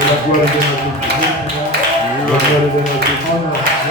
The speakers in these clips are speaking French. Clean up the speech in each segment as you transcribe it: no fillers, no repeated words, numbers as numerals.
La gloire de notre Dieu. La gloire de notre Dieu.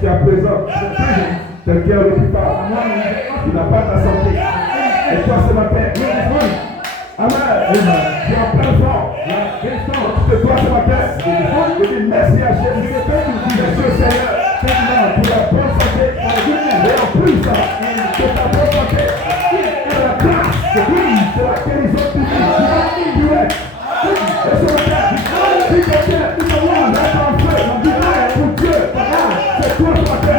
Jusqu'à présent, quelqu'un au plupart, il n'a pas ta santé. Et toi ce matin, amen. Tu es en plein fort. Tu te dois ce matin. Je dis merci à Jésus. Merci au Seigneur pour la bonne santé. Et en plus, de ta bonne santé, et la grâce, c'est la guérison du vie. Et ce matin, si quelqu'un, tout le monde, est en feu, pour Dieu, c'est toi ce matin,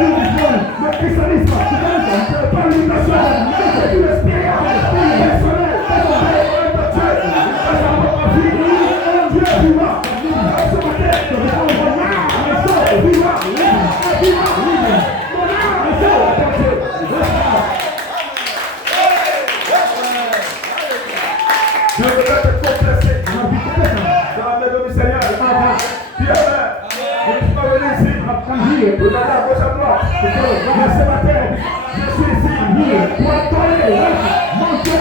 le christianisme, pas l'imitation, c'est tout l'esprit, personnel, Dieu est vivant. Ce matin, Dieu veut être complexé dans la maison du Seigneur. Pierre, je ne suis pas venu ici. Regardez à gauche à droite. Mais ce matin, je suis ici pour adorer mon Dieu.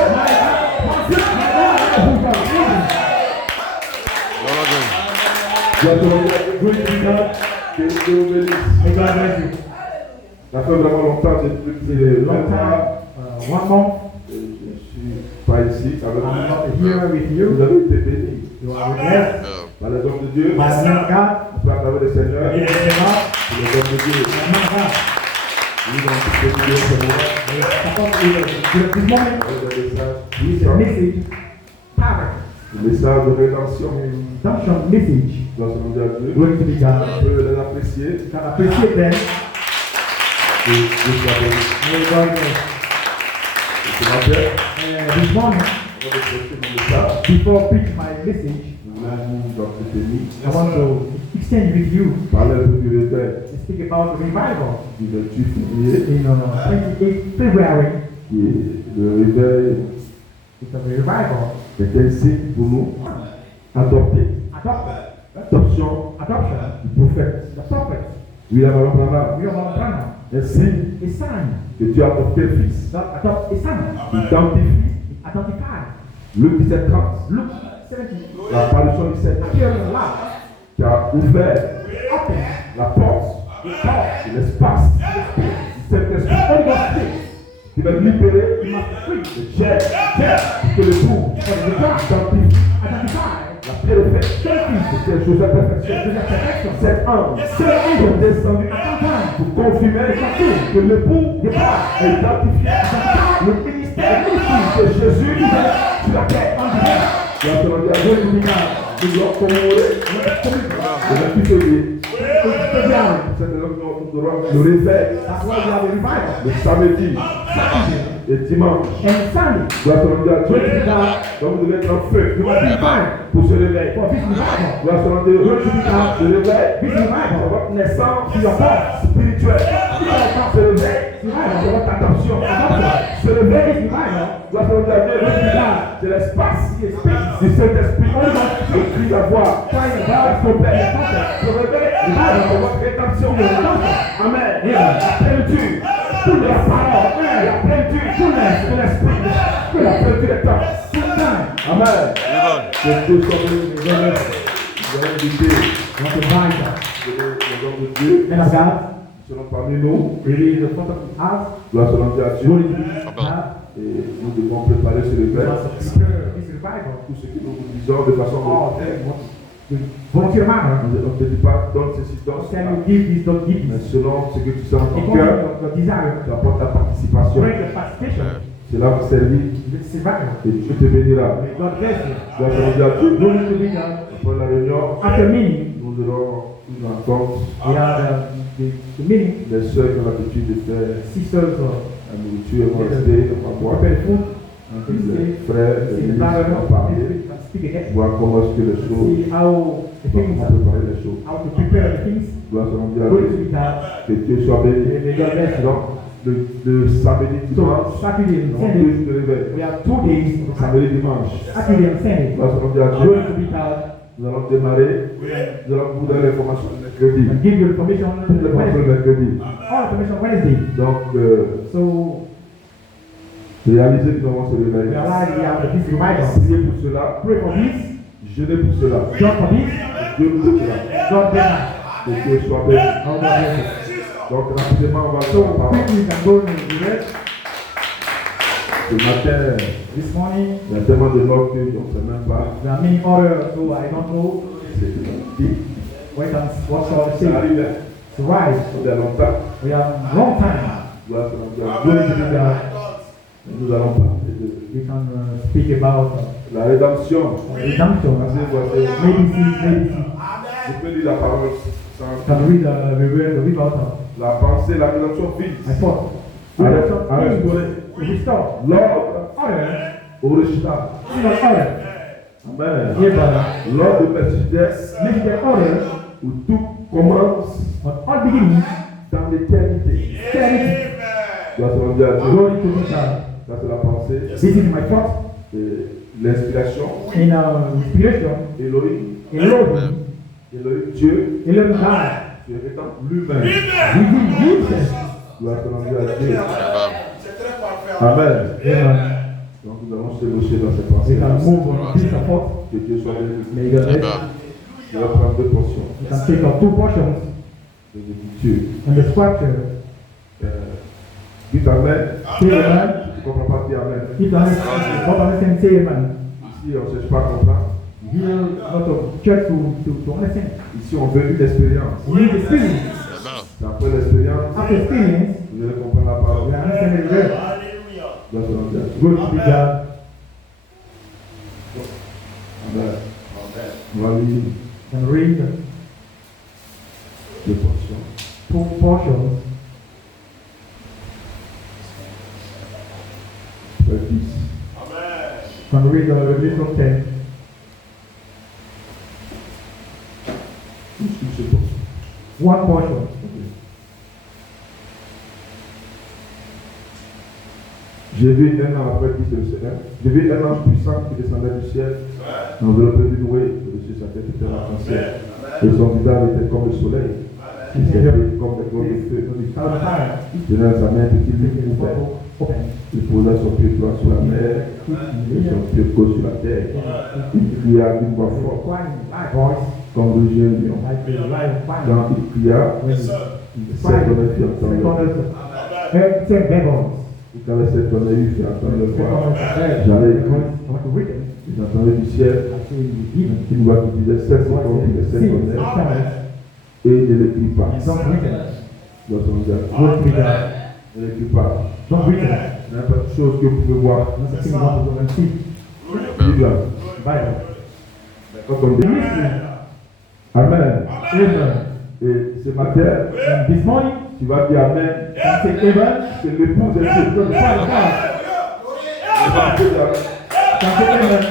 Que Dieu vous bénisse. Ça fait vraiment longtemps, j'ai plus de longtemps. Je ne suis pas ici avec vous. Vous avez été bénis par les hommes de Dieu, par la parole du Seigneur, et les hommes de Dieu. Le message de rédemption. Dans ce monde à Dieu, on peut les apprécier. Et this morning, before I preach my message, I want to extend with you to speak about the revival in 28 February. It's a revival. C'est un signe pour nous adopter. Adoption du prophète. William Branham. Un signe que Dieu a adopté le Fils. Identifie. Luc 17:30. La parution du Seigneur qui a ouvert la porte de l'espace du Saint-Esprit qui va libérer que le bout identifie la pierre de fer. C'est Joseph perfection. Cet ange est descendu pour confirmer que le bout est identifié le ministère de Jésus sur la terre. Tu as demandé à Dieu de nous commémorer le réveil, le samedi et dimanche. Tu as demandé à Dieu, donc vous devez être en feu pour ce réveil. Tu as demandé le réveil pour votre naissance spirituelle. Ce réveil pour votre attention. Ce réveil doit se regarder de l'espace du Saint-Esprit. Le cri d'avoir son Père. Ce réveil pour votre rétention. Amen. La plénitude de la parole. La plénitude de l'Esprit. La plénitude des temps. Amen. Que Dieu soit béni. Nous allons inviter les hommes de Dieu. Selon parmi nous, doit se rendre à Dieu. Et nous devons préparer ce réveil. Tout ce que nous vous disons de façon volontairement. On ne te dit pas donne ceci, donne cela. Mais selon ce que tu sens dans ton cœur, tu apportes ta participation. Cela va servir. Et Dieu te bénira. Doit se rendre à Dieu. Après la réunion, nous aurons une rencontre. Les soeurs qui ont l'habitude de faire la nourriture vont rester dans ma boîte. Les frères, les ministres vont parler. Voir comment est-ce que les choses, comment préparer les choses. Doit se rendre à Dieu. Que Dieu soit béni. Donc, le samedi, dimanche, on a 2 jours de réveil. Samedi, dimanche. Doit se rendre à Dieu. Nous allons démarrer. Nous allons vous donner l'information le mercredi. Donc, réalisez que nous avons ce réveil. Priez pour cela. Jeûnez pour cela. Dieu vous cela. Que Dieu soit béni. Donc rapidement, on va faire la parole. Ce matin, This morning, il y a tellement de morts qu'on ne sait même pas. there are many others, so I don't know what shall I Ça say. arrive, To rise. il y a longtemps. We have long time. Gloire soit à Dieu. Glory to God. Nous allons parler de We can speak about la rédemption. redemption. Maybe Je peux lire la parole sans can read the read out la pensée, la rédemption vise I thought. à restaurer Restore. l'ordre Order. original. Order. Amen. Yeah, brother. L'ordre de Melchizedek Make the order où tout commence of all beginnings. dans l'éternité. Charity. Gloire soit à Dieu. Glory to God. Ça c'est la pensée. This is my thought. Et l'inspiration. In inspiration. Elohim. Elohim. Elohim Dieu. Elohim God. Dieu étant lui-même. Within Jesus. Gloire soit à Dieu. Amen. Amen. Donc nous allons se loger dans cette We pensée. can move on this support. Que Dieu soit béni. May God bless. Je vais prendre deux portions We can take out 2 portions de l'écriture. in the scripture. Dites Amen. Say amen. Je ne comprends pas dire Amen. If you understand, say amen. Ici, on ne cherche pas à comprendre. Here, lot of church to understand. Ici, on veut une expérience. You need experience. C'est après l'expérience, After experience, vous allez comprendre la we parole. understand the word. Gloire soit à Dieu. Glory to God. Amen. On va lire And read deux portions. 2 portions. Verset 10. Can read Revelation 10. Une seule portion. 1 portion. J'ai vu un ange après qui se Seigneur. J'ai vu un ange puissant qui descendait du ciel, enveloppé d'une nuée, au-dessus de sa tête était l'arc-en-ciel. Et son visage était comme le soleil, il s'était comme des gros de feu. Il tenait dans sa main un petit livre ouvert. Il posa son pied droit sur la mer et son pied gauche sur la terre. Il cria d'une voix forte, comme rugit un lion. Quand il cria, cette tonnerre fit entendre. Et quand cette tonnerre fit entendre le voix, j'allais écouter. J'entendais du ciel une voix qui disait 7 secondes, il est 7 tonnerres. Et ne l'écris pas. Ne l'écris pas. Il n'y a pas de chose que vous pouvez voir. Bible. Quand on dit Amen. Et ce matin, This morning, tu vas dire Amen. say amen. C'est l'épouse de Dieu. Can say amen.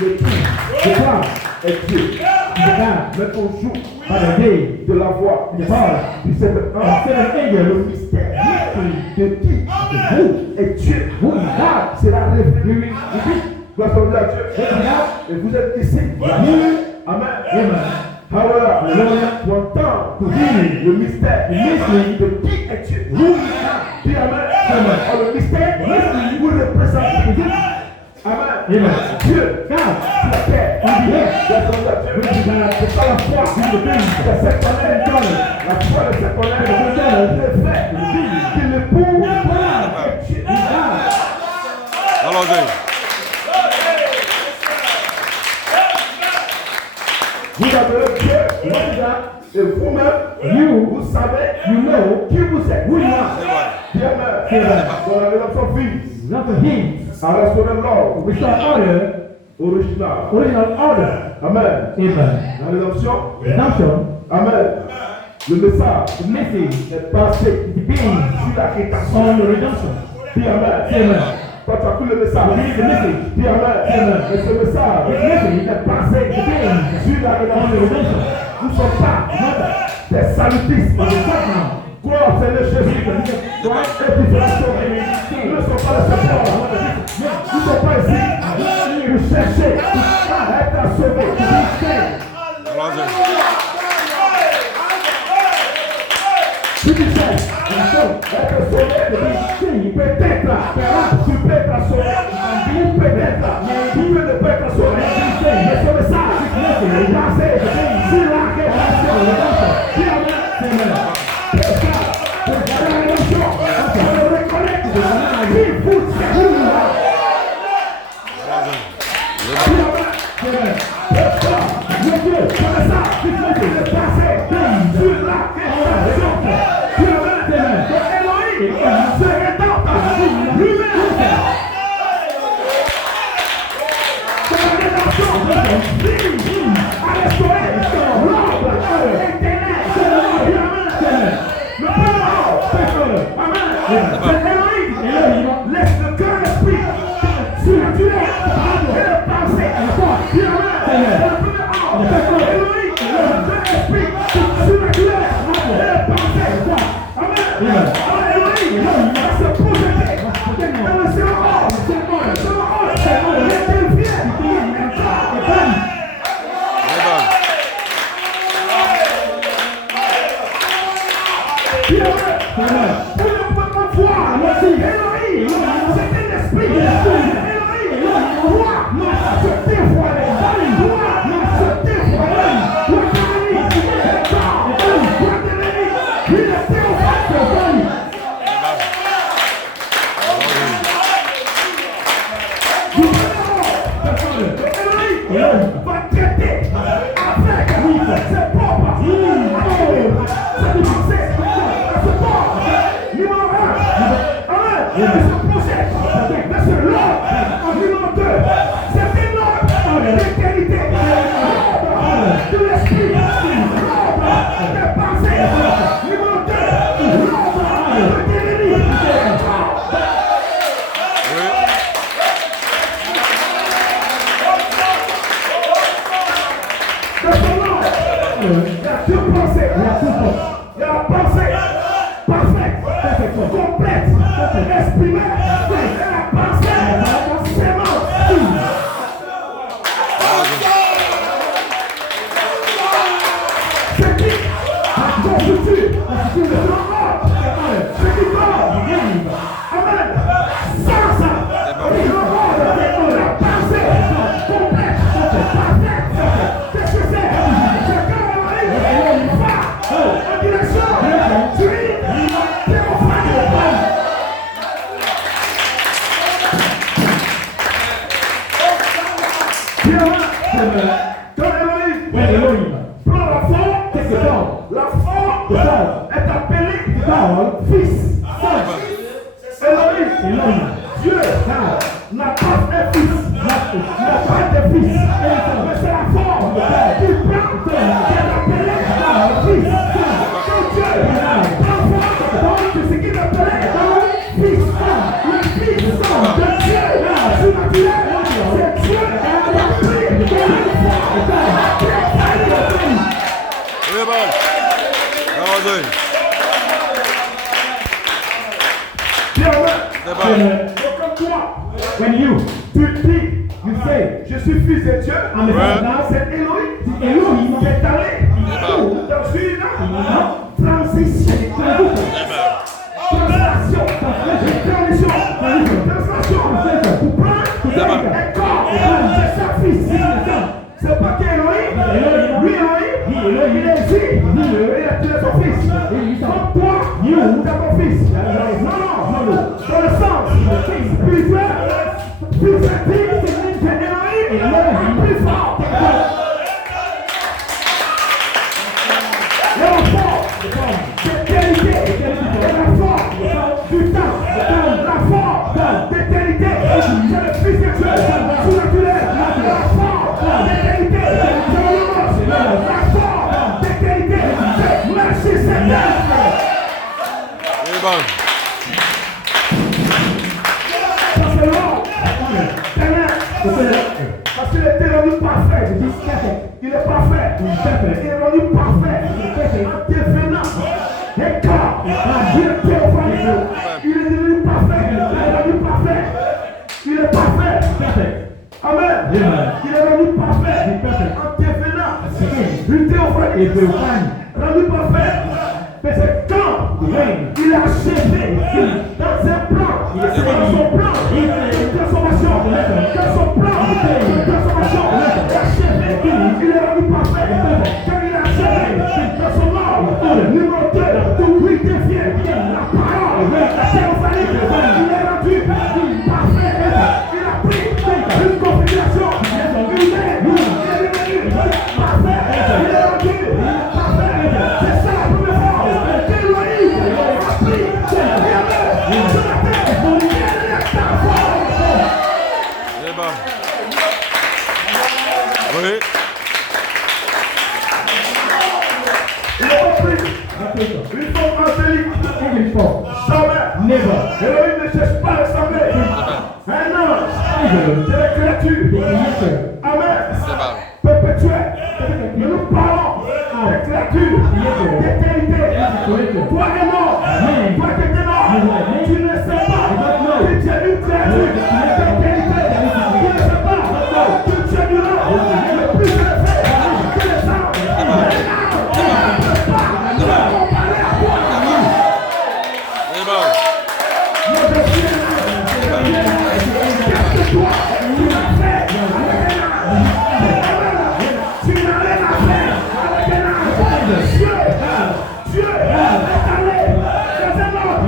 L'épouse The God est Dieu. is the God. Mais on joue By the day, de la voix. the power, Puis c'est le angels, mystère de qui vous est Dieu. who is God, C'est la révélation. Gloire à Dieu. Et vous êtes ici. Amen. amen. Hallelujah. Pour entendre le mystère de qui est Dieu. Dis Amen. Oh, le mystère vous représente Dieu. Amen. Dieu, God, sur la terre. C'est pas la foi. C'est cette tonnerre. La foi de cette tonnerre. Le fait que le pouvoir est Dieu. Allons-y. Vous avez Dieu. Et vous-même, vous savez, qui vous êtes. Vous Amen. Dans la rédemption vise not for him. à restaurer l'ordre Restore order, original. original order. Amen. Amen. La rédemption. Redemption, Amen. Le message the message, est passé the being sur la création. on the redemption. Dis Amen. Amen. Quand tu as pris le message, dis Amen. Et ce message est passé sur la rédemption. Nous ne sommes pas des salutistes. Quoi, c'est le Jésus. Nous ne sommes pas les septembre. Nous ne sommes pas ici. Nous cherchons à être sauvés. Allons-y. Tu disais, être sauvé, peut-être, tu peux être sauvé, ou peut-être, tu peux ne pas être sauvé. Mais ce message est passé sur la rédemption. When you dis, you say, je suis fils de Dieu, c'est Elohim qui est allé dans une transition, pour prendre un corps, c'est sa fils. C'est pas qu'Elohim, lui Elohim, il est ici, il a tué son fils. Comme toi, tu es mon fils. Non, dans le sens, plus petit, c'est Elohim, plus fort. L'enfant, c'est qualité, la force du temps, la force d'éternité, c'est le fils de Dieu, surnaturel, la force d'éternité, c'est la force d'éternité, c'est merci Seigneur. Parce qu'il est devenu parfait. Il est parfait. Il est devenu parfait. En devenant un corps. Dieu théophanie. Il est devenu parfait. Il est devenu parfait. Il est parfait. Amen. Il est devenu parfait. En devenant une théophanie. Rendu parfait. Mais c'est quand il a achevé dans un plan, dans son plan de transformation, dans son plan de transformation, il a achevé, il est rendu parfait. Quand il a achevé dans son ordre, numéro 2, tout lui devient la parole, la théophanie, il est rendu parfait. Il a pris une configuration humaine, il est devenu parfait, il est rendu parfait. C'est ça la première fois. Oui. Une forme angélique. Jamais. Never. Elohim ne cherche pas à ressembler. Un ange. C'est la créature. Amen. Perpétuel. Nous nous parlons des créatures, des qualités. Toi et moi.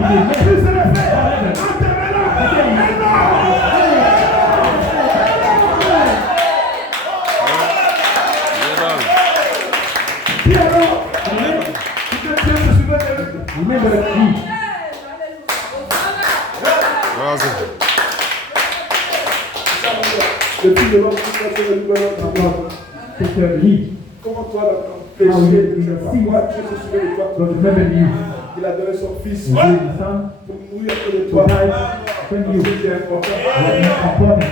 Plus c'est le fait. Remember the key. Depuis le lendemain, C'est un livre. comment toi, dans ton péché, tu ne sais pas quoi, Dieu se souvient de toi. God remember you. Il a donné son fils You gave the son pour mourir pour to toi. die. Thank you. C'est important. What is important?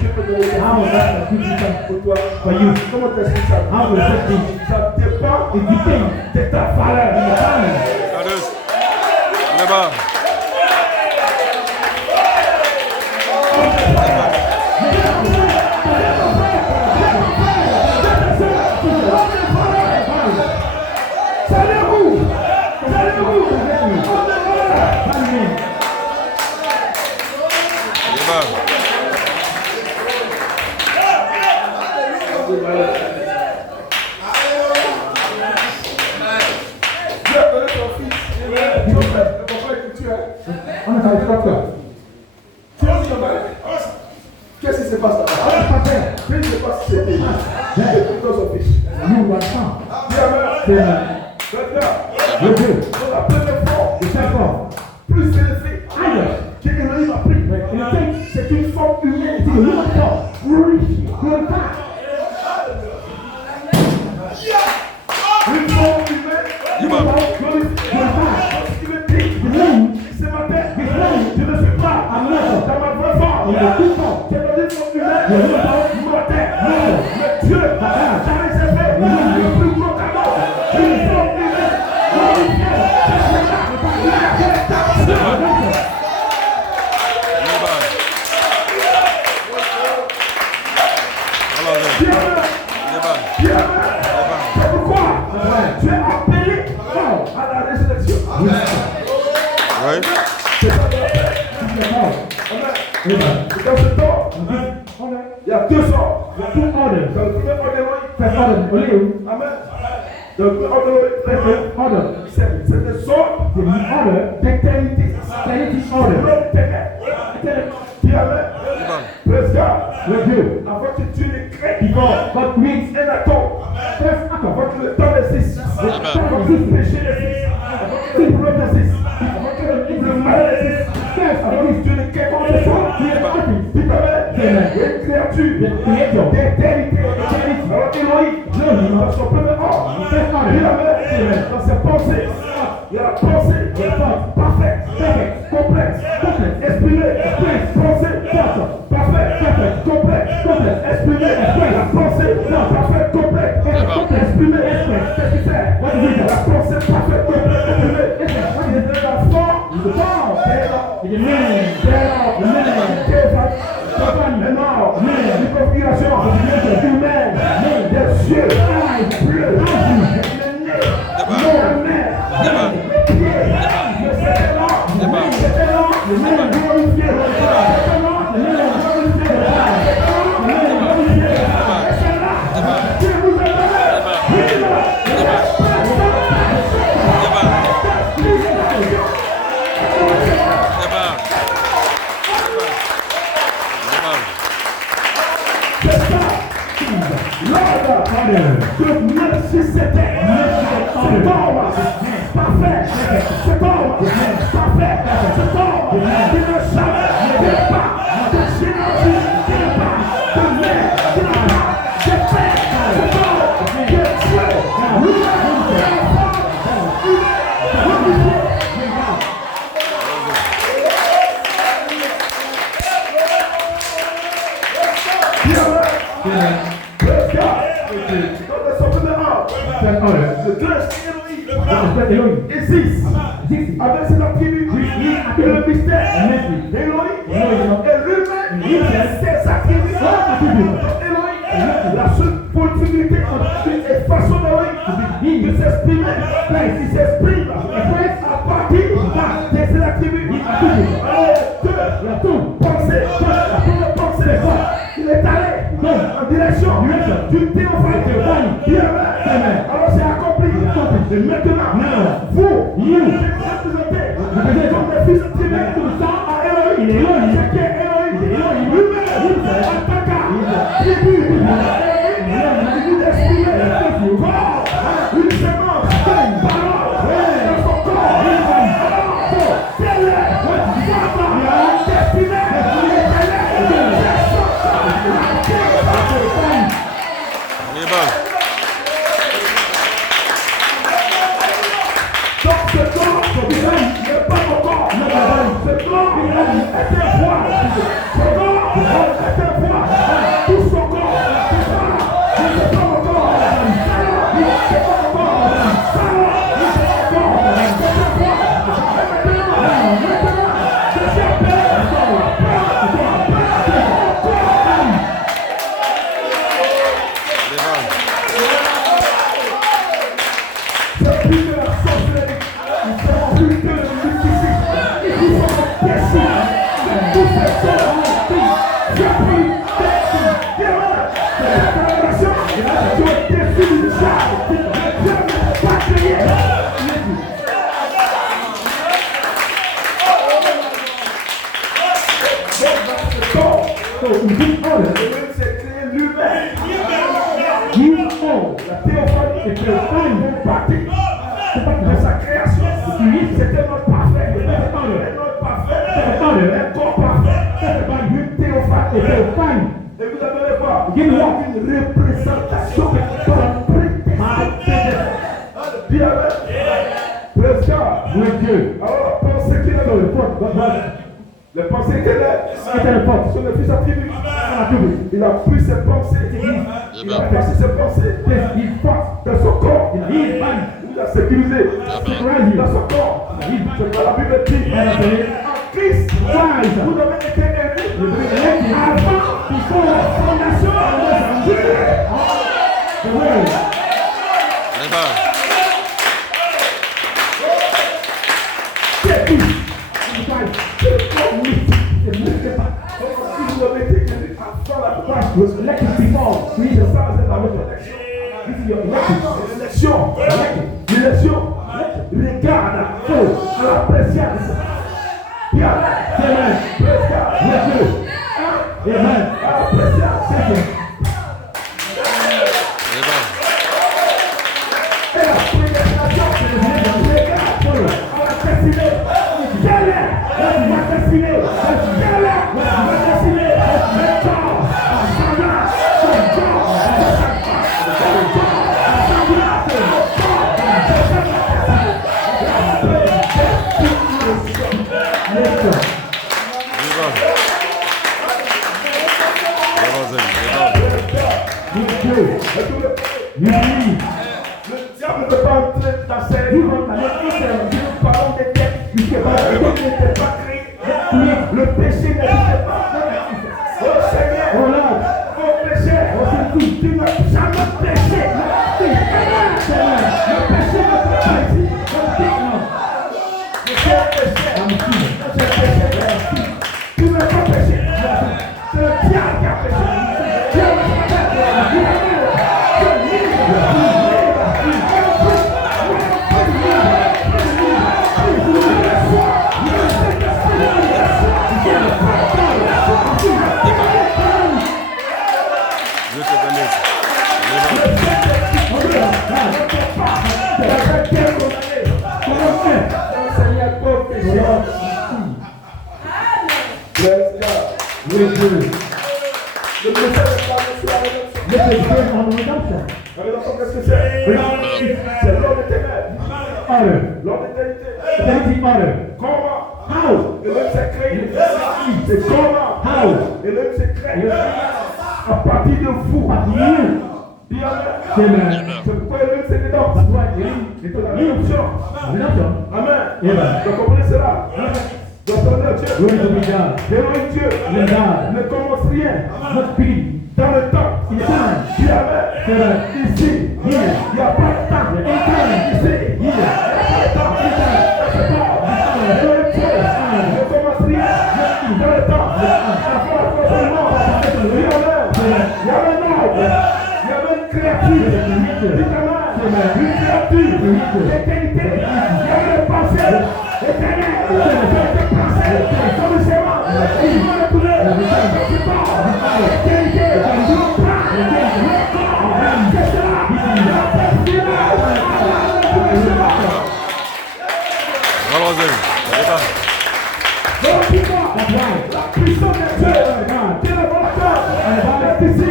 Dieu peut donner son How is fils that a good thing pour toi. for you? Comment t'expliques ça? How will that be? Ça dépend It depends de ta valeur. on the family. Dieu a donné son fils. Pourquoi tu es? On a fait ça. Qu'est-ce qui se passe là-bas? Qu'est-ce qui se passe chez lui? Dieu a donné son fils. You want some? Dis amen. Maintenant, You do. pour la première fois, The second. plus élevé, Higher. qu'Élohim a pris. C'est une forme humaine. You want some? Glorify. Une forme humaine. Glorify. Il me dit, ce matin, je ne suis pas dans ma vraie forme. In the two form. C'est dans une forme humaine. You want Matin, mais Dieu a réservé le plus grand amour. Une forme humaine. C'est pourquoi tu es appelé à la résurrection. C'est ça qu'on appelle. Amen. Dans ce temps, il y a deux sortes. The two orders. Dans le premier ordre First order, Olive. Amen. Dans le premier ordre Second order. c'est des sortes The order. d'éternité. Trinity C'est order. l'homme éternel. Dis amen. Praise God. With you. Avant que Dieu ne crée Because God creates un atome, first atom. avant que le temps n'existe, avant que le péché n'existe, avant que le problème n'existe, avant que le mal n'existe, avant que Dieu ne crée quoi que ce soit, dis amen. Une créature d'éternité. Alors Elohim, dans son premier ordre, dis amen. Dans ses pensées, il y a la pensée parfaite, complète, exprimée, pensée parfaite, complète, exprimée, la pensée parfaite, complète, exprimée, qu'est-ce que c'est? La pensée parfaite, complète, exprimée, la forme, une configuration humaine, des yeux, bleus, le nez, avec ses attributs, et le mystère, Elohim, et lui-même, ses attributs, Elohim, la seule possibilité et façon d'Elohim de s'exprimer, il s'exprime à partir de ses attributs. Pensée, la première pensée, il est allé en direction du théophane. Alors c'est accompli. Et maintenant, vous représentez Donc ce corps n'est pas mon corps. Ce corps est un poids. Ce corps est un poids. Tout son corps. C'est pas mon corps. C'est pas mon corps. De sa création, c'était notre parfait, un corps parfait, une théophane. Et vous avez quoi? Une représentation bien, Dieu. Alors, pensez qu'il est dans le peuple. Les pensées qu'elle est le peuple. Son fils attribue. Il a pris ses pensées. Il a placé ses pensées. Il passe dans son corps. Il a sécurisé dans son corps. C'est ce que la Bible dit. En Christ, vous avez été élus avant la fondation de Dieu. C'est tout. Let it be all. L'élection. Regarde à la présence. Bien. Amen. Amen. À la présence. Et la prédestination. Regarde à la destinée. Quelle est ma destinée? Quelle est ma destinée? Le diable ne peut pas entrer dans ses livres. Nous parlons des têtes. Le péché n'était pas créé. Le péché n'était pas créé. Oh Seigneur, oh péché, tu n'as jamais péché. Le péché ne peut pas ici. Tu n'as pas péché. C'est le diable qui a péché. C'est l'homme éternel. L'homme d'éternité. Comment? How? Et l'homme s'est créé. C'est comment? How? Et l'homme s'est créé. À partir de vous. Bien. C'est pourquoi l'homme s'est dedans. Amen. Vous comprenez cela? Dieu. Ne commence rien. Dans le temps, ici, il n'y a pas de temps. Ici, il n'y a pas de temps. Ne commence rien. Dans le temps, il y avait un homme, il y avait une créature, une créature d'éternité, il y avait le passé éternel, il y avait le passé, comme c'est moi, il va le couler, c'est pas, l'éternité, la puissance de Dieu, qui est le volontaire, est ici,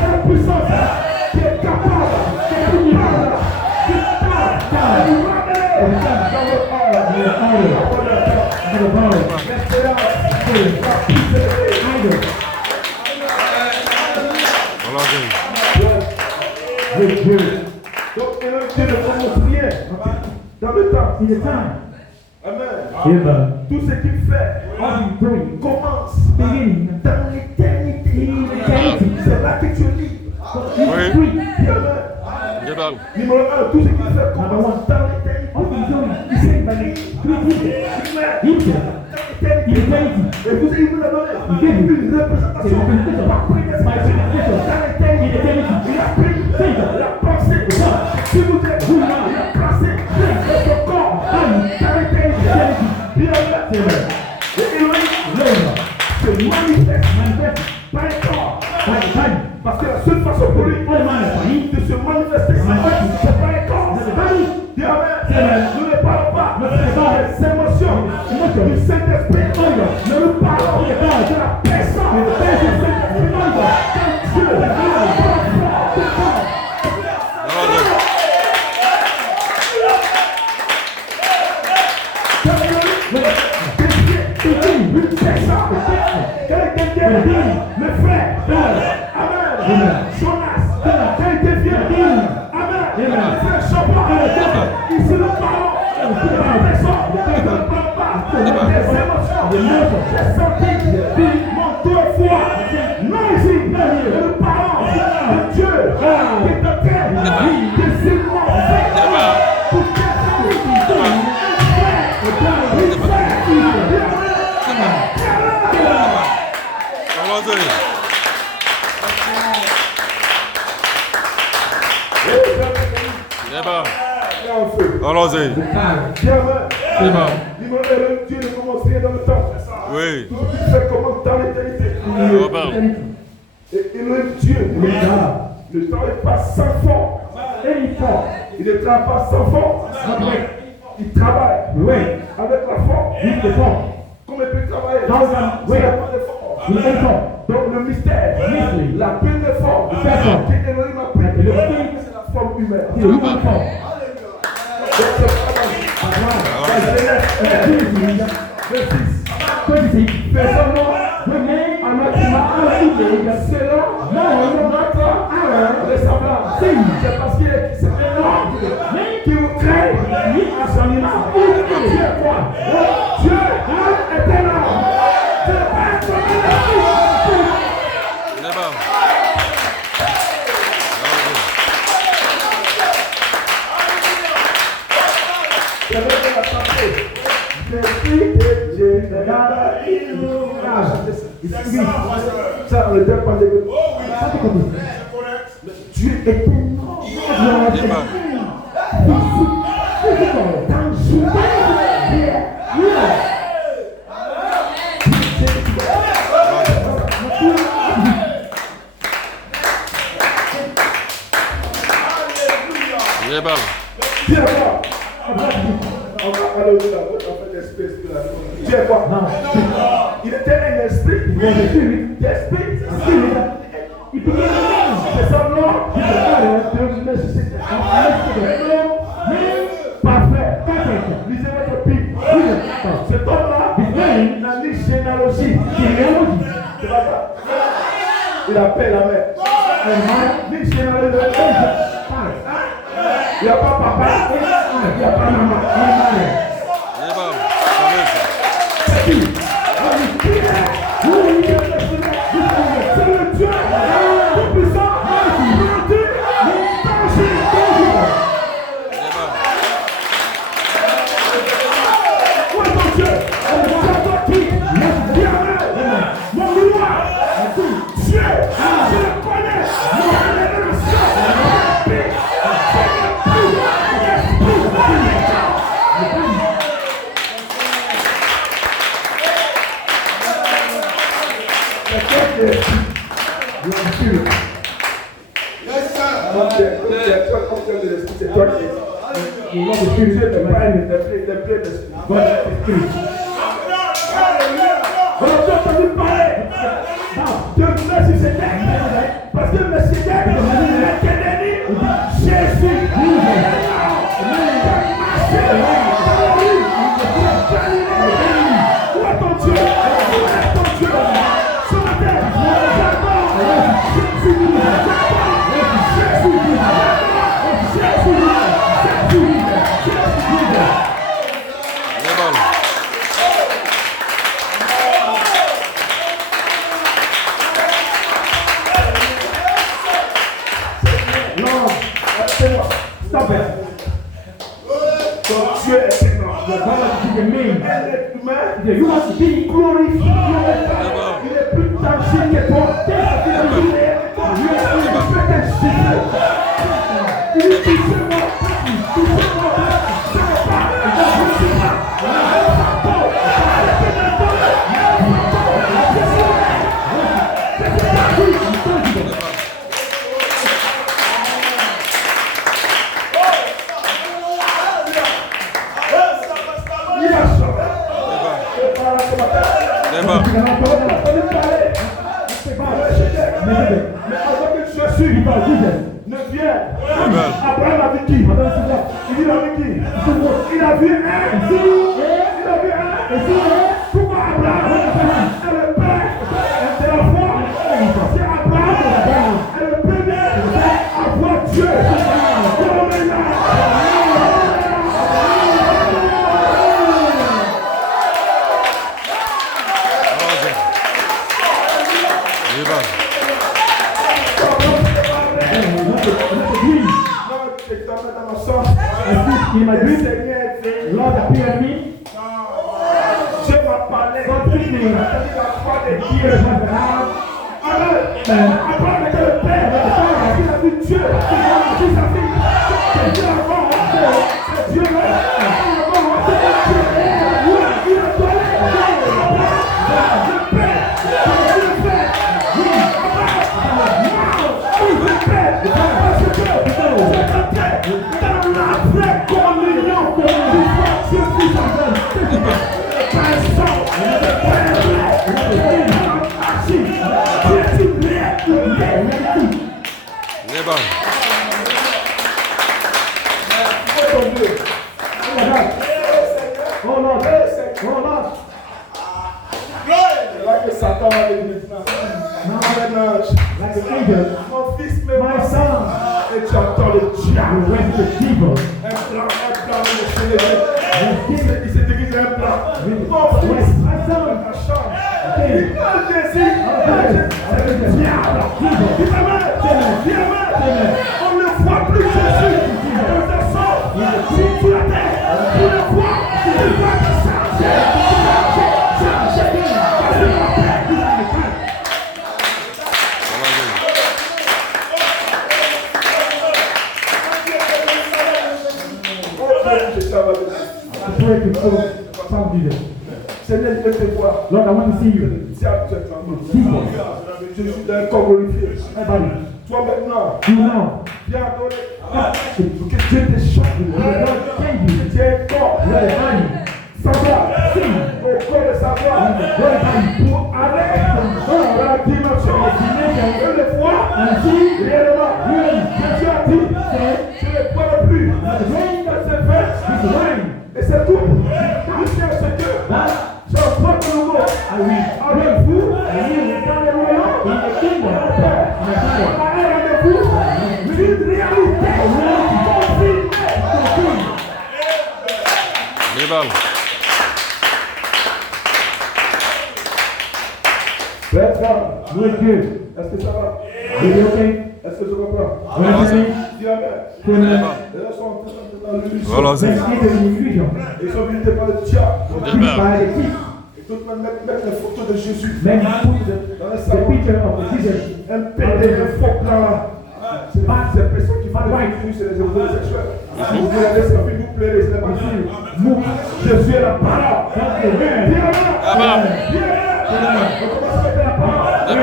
la puissance qui est capable, qui est puissante, qui est capable, Donc, Dieu ne commence rien dans le temps. Amen. Tout ce qu'il fait commence dans l'éternité. C'est là que tu es libre. Oui. Amen. Numéro 1, tout ce qu'il fait commence dans l'éternité. Et vous avez vu la donner une représentation. Il a pris la pensée. Si vous êtes vous, il a placé votre corps dans l'éternité. Et Elohim se manifeste par un corps. Parce que la seule façon pour lui de se manifester, c'est par un corps. Dis Amen. Nous ne parlons pas des émotions du Saint-Esprit. Nous nous parlons de la personne du Saint-Esprit. Dieu mes frères, Amen. Jonas, quand il devient, Amen. Frère Chopin, ici nous parlons de la personne, nous ne parlons pas des émotions, des sentiments, mon deux fois. Non, ici, nous parlons de Dieu qui est en train de s'immoler pour Allons-y. Dieu ne commence rien dans le temps. Oui. Tout ce qu'il fait commence dans l'éternité. Et Dieu ne travaille pas sans force. Il ne travaille pas sans force. Il travaille avec la force. Comme il peut travailler s'il n'y a pas de force. Donc le mystère, la pleine de force qu'Elohim a pris, c'est la forme humaine. C'est parce qu'il est un homme qui vous crée à son image. Dieu est quoi? Dieu est un homme. C'est pas un ça, on ne peut pas dire. Dieu est énorme. Dieu est quoi? Il était un esprit. C'est son nom. Parfait. Lisez votre Bible. Cet homme-là n'a ni généalogie. C'est pas ça. Il appelle la mère. Ni généalogie. Il n'y a pas papa. Il n'y a pas maman. C'est le Dieu tout-puissant, volonté, où est ton Dieu? C'est toi qui dis Amen. Mon gloire, Dieu, je le connais, mon révélation, c'est toi qui nous avons utilisé de prendre des plaies d'esprit. On a entendu parler de Messie Sédèque. Parce que Messie Sédèque était béni. Jésus. être humain. You must be glorified. Il est plus tangible que toi. Il est ne viens. Abraham a vu qui? Il dit il a vu qui? Il a vu un. Pourquoi Abraham est le père de la foi? C'est Abraham est le premier à voir Dieu. In my dream, Lord appeared to me. Dieu m'a parlé. Abraham était le père. Il a vu Dieu. Il a vu sa fille. C'est Dieu avant. C'est Dieu là. Il a parlé. Satan va venir maintenant. Mon fils, my son. Et tu entends le diable. Un plan de Sénégal. Il s'est déguisé un plan. Mon fils, my son. Ma chambre. Il parle Jésus. C'est le diable. On ne voit plus Jésus. Dans ta sang. Si tu la terre, tu le vois. Tu le vois. Seigneur, je veux te voir. Lord, I want to see you. Je suis d'un corps glorifié. Toi maintenant, viens adorer. Que Dieu te chante. Que tu es un corps. Savoir. Au corps de savoir. Pour aller dans la dimension. Je le vois. Réellement. Jésus a dit. Je ne parle plus. C'est fait. Et c'est tout. Jusqu'à ce que je prends le nouveau avec vous, dans le royaume, dans le kingdom, avec vous, une réalité confirmée. Bertrand, est-ce que ça va? Est-ce que je comprends? Dis Amen. Les gens sont dans l'illusion. Ils sont visités par le diable. Et tout le monde met les photos de Jésus dans le salon. Un PD, un faux plan. C'est pas ces personnes qui font des films, c'est les homosexuels. Vous regardez ce film, vous pleurez, c'est pas sûr. Jésus est la parole. Amen. On commence à mettre la parole. Il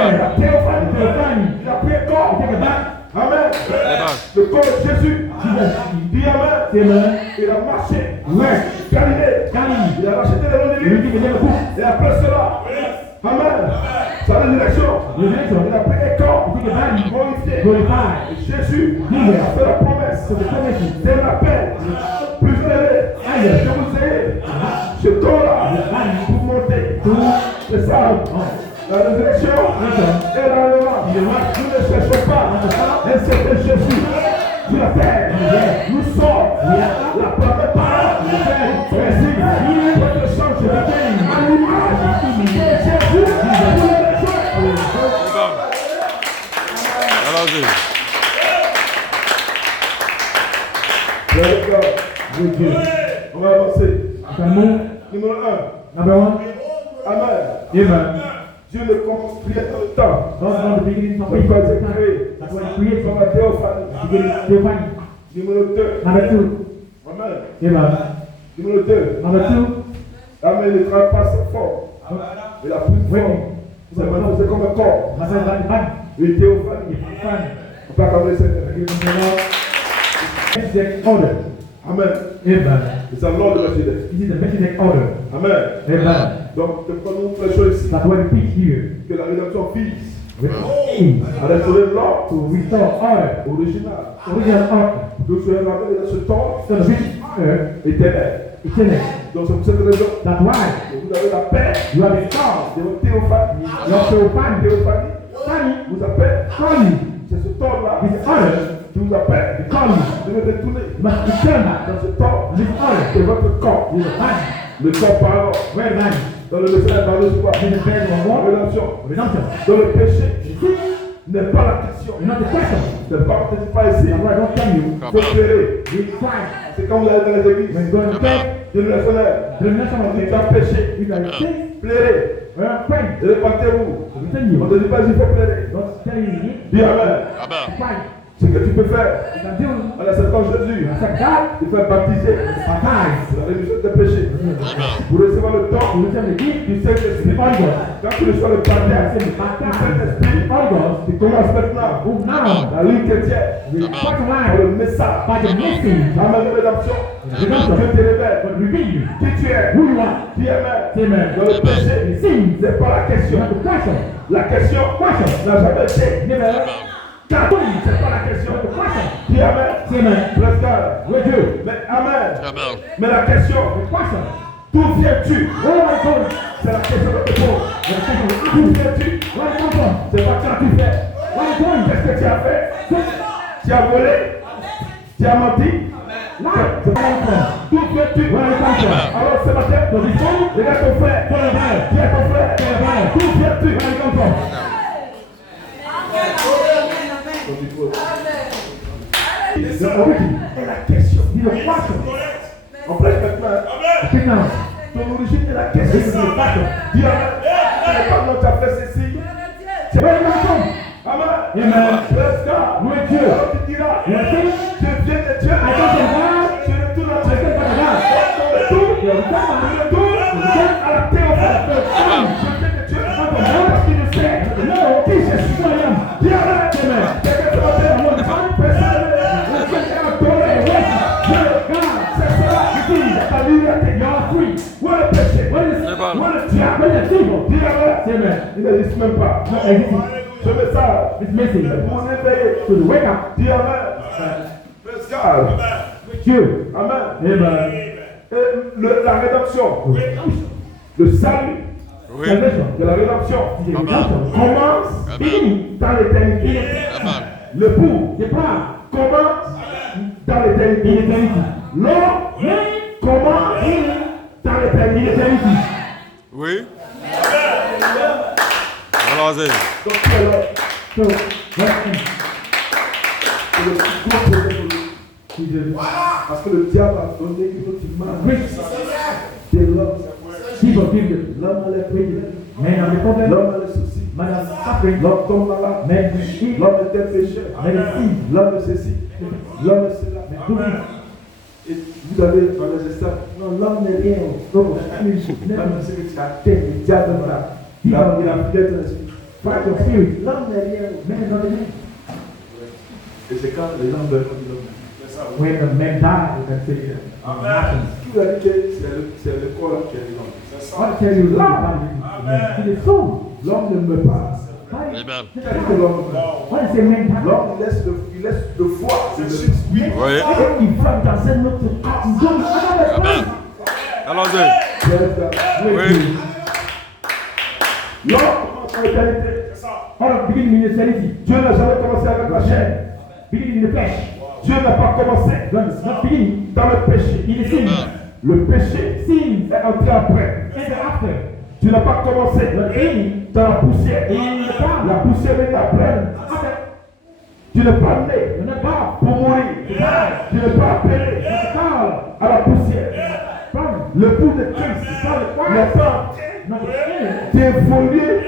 a pris un corps. Amen. Le corps de Jésus. Dis Amen. Il a marché. Galilée. Il a racheté les noms de lui. Et après cela, Amen. Sa résurrection. Il a pris un corps glorifié. Et Jésus a fait la promesse. C'est la paix. Plus élevé. Je vous ai. Ce corps-là. Pour monter. C'est ça. La résurrection est dans le vent. Nous ne cherchons pas un certain Jésus sur la terre. Nous sommes la première parole. Jésus, votre change de vie à l'image de Jésus. On va avancer. Numéro 1. Number one. Amen. Amen. Dieu ne commence rien dans le temps. God's not the beginning of C'est pas time. créé. That's why He created. Comme la théophanie. Theophany. Numéro 2. Number two. Amen. Amen. Numéro 2. Number two. Amen. Il ne travaille pas assez fort. Il a plus de Oui. force. C'est comme un corps. That's why God divided. Une théophanie. Fine. On va parler de cette Melchizedek order. Amen. Amen. C'est un ordre de Melchizedek. This is the Melchizedek order. Amen. Amen. Donc, quand nous prêchons ici, That's why we preach here. que la rédemption vise We aim à restaurer l'ordre to restore order. original. Original order. Nous soyons rappelés dans ce temps So the British order éternel. eternal. Donc, c'est pour cette raison That's why que vous avez la paix you have a star. de votre théophanie. Your Theophany. Théophanie Fanny, vous appelle. call you. C'est ce temps-là This order qui vous appelle. call you. De me détourner Must return back. dans ce temps. This order C'est votre corps. is a body. Le corps parlant. Where the body? Dans le message par le soir. This is the bed of La war. rédemption. Redemption. Dans le péché Sin n'est pas la question. is not the question. C'est pas peut-être pas ici. That's why I don't tell you. Il faut pleurer. We try. C'est quand vous allez dans les églises. When you go to bed, De le national. the nation On of dit the pas péché. with our sins, Pleurez. we are praying. Répentez-vous. We tell On you. ne dit pas il faut pleurer. Don't tell you you Dis Amen. Amen. Fine. Ce que tu peux faire You can do. en acceptant Jésus, Accept God. tu fais baptiser Baptize. la rémission de tes péchés. Pour recevoir le temps You receive the gift. du Saint-Esprit. The Holy Ghost. Quand tu reçois le You baptême receive the du baptize. Saint-Esprit, The Holy Ghost. tu commences maintenant Move now. la ligne chrétienne We fight par alive le message. by the message. Amen de rédemption. Redemption. Dieu te révèle But reveal you qui tu es. who you are. Qui est Amen. Amen. Dans le péché, The sin. ce n'est pas la question. Not the question. La question n'a jamais été. Never. Car c'est pas la question. Not the question. Qui est Amen. Amen. Bless God. We do. Mais Amen. Amen. Mais la question, The question. d'où viens-tu? Where am I going? C'est la question de te pose. The question is, D'où viens-tu? where am I from? C'est pas quand tu fais. Where am I going? Qu'est-ce que tu as fait? Tu as volé? Tu as menti? Where am I from? D'où viens-tu? Where am I from? Alors ce matin, So this morning, regarde ton frère. tell your brother. Qui est ton frère? Tell your brother. D'où viens-tu? Where you come from? The origin C'est la question. is the question. On prêche maintenant. Speak now. Ton origine est la This is question. the question. Dis Amen. Ce n'est pas quand tu as fait ceci. Where am I from? Amen. Amen. Bless God. Loué Dieu. Alors tu diras, You are saying, je viens de Dieu. I come from God. Je retourne à I come Dieu. from God. Je retourne. You are from God. Je retourne à la théophanie. Je viens de Dieu. Parce qu'il nous sait. No, this is who I am. Dis Amen. Amen. Quelqu'un ce matin, on va faire personne. C'est cela qui dit ta liberté. You are free. Où est le péché? Where is C'est it? bon. Où est le diable? Where is the evil? Dis Amen. Amen. Il n'existe même pas. No existing. Ce message This message est pour vous éveiller. to the wake up. Dis Amen. Bless God. Dieu. Amen. Amen. Et la rédemption, le salut Oui. Salvation. de la rédemption Is a redemption. commence Beginning. dans l'éternité. Amen. Le pour The power. commence dans In l'éternité. eternity. L'homme commence dans l'éternité. Oui. Allons-y. Donc, c'est là. So, what is C'est le plus gros problème pour nous. Parce que le diable a donné une autre image de l'homme. people give you? L'homme a les problèmes. Men have the problem. L'homme a les soucis. Man has suffering. L'homme tombe malade. Men is sick. L'homme était pécheur. Men is sin. L'homme est ceci. L'homme est cela. Do this. Et vous avez dans les extrêmes. Non, l'homme n'est rien. Donc, l'homme c'est que tu as fait. Le diable est là. Il a fidèle ton esprit. Fight your spirit. L'homme n'est rien. Men is not the man. Et c'est quand les hommes veulent comme l'homme. When the men die, you can say Amen. Qui vous a dit que c'est le corps qui est l'homme? I tell you, Lord, it is so. L'homme ne meurt pas. Amen. Qu'est-ce que l'homme meurt? What is the men die? L'homme il laisse le foie et le fils. Oui. Il frappe dans un autre corps. Il donne another Amen. place. Allons-y. Oui. L'homme commence en éternité. All beginning in eternity. Dieu n'a jamais commencé avec la chair. Beginning in the flesh. Dieu n'a pas commencé God is not beginning dans le péché. in the sin. Le péché Sin est entré après. and after. Tu n'as pas commencé The beginning dans la poussière. in the La power. poussière est après. After. Tu n'es pas né You're not born. pour mourir. Tu n'es pas appelé It's called à la poussière. from L'époux de Christ n'a pas d'évoluer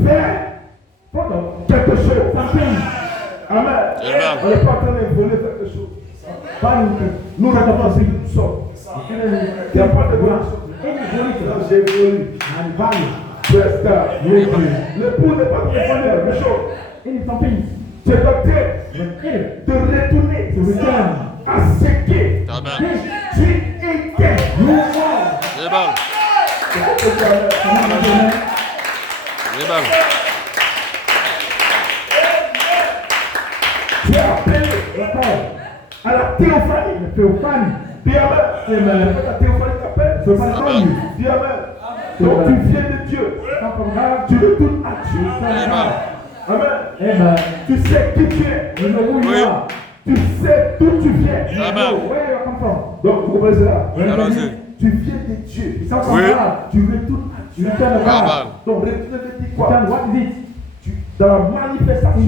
vers quelque chose. Amen. On n'est pas en train d'évoluer vers quelque chose. Nous regardons ce que nous sommes. Il n'y a pas d'évolution. J'évolue. L'époux n'est pas en train d'évoluer vers quelque chose. C'est en train de retourner à ce que tu étais. Tu es appelé à la théophanie. Dis amen. La théophanie t'appelle. Dis amen. Donc tu viens de Dieu. Tu retournes à Dieu. Amen. Tu sais qui tu es. Tu sais d'où tu viens. Donc vous comprenez cela? Tu viens de Dieu. Tu retournes à Dieu. Donc retourner de dire quoi? Dans la manifestation de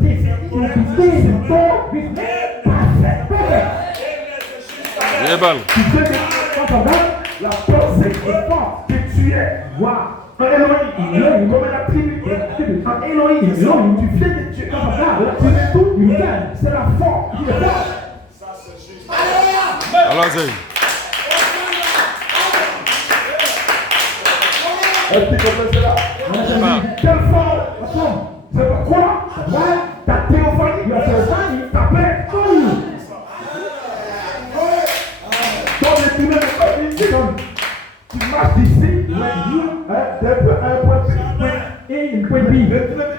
tes c'est la pensée que tu es. En Elohim, comme la tribu. En Elohim, tu viens de Dieu. Tu retournes, c'est la force qui est forte. Est-ce que tu comprends cela? Quelle forme? C'est pourquoi ta théophanie t'appelle. Donc les tournées de ta vie, tu marches d'ici, d'un point A à un point B. Et une point B. Le tourné de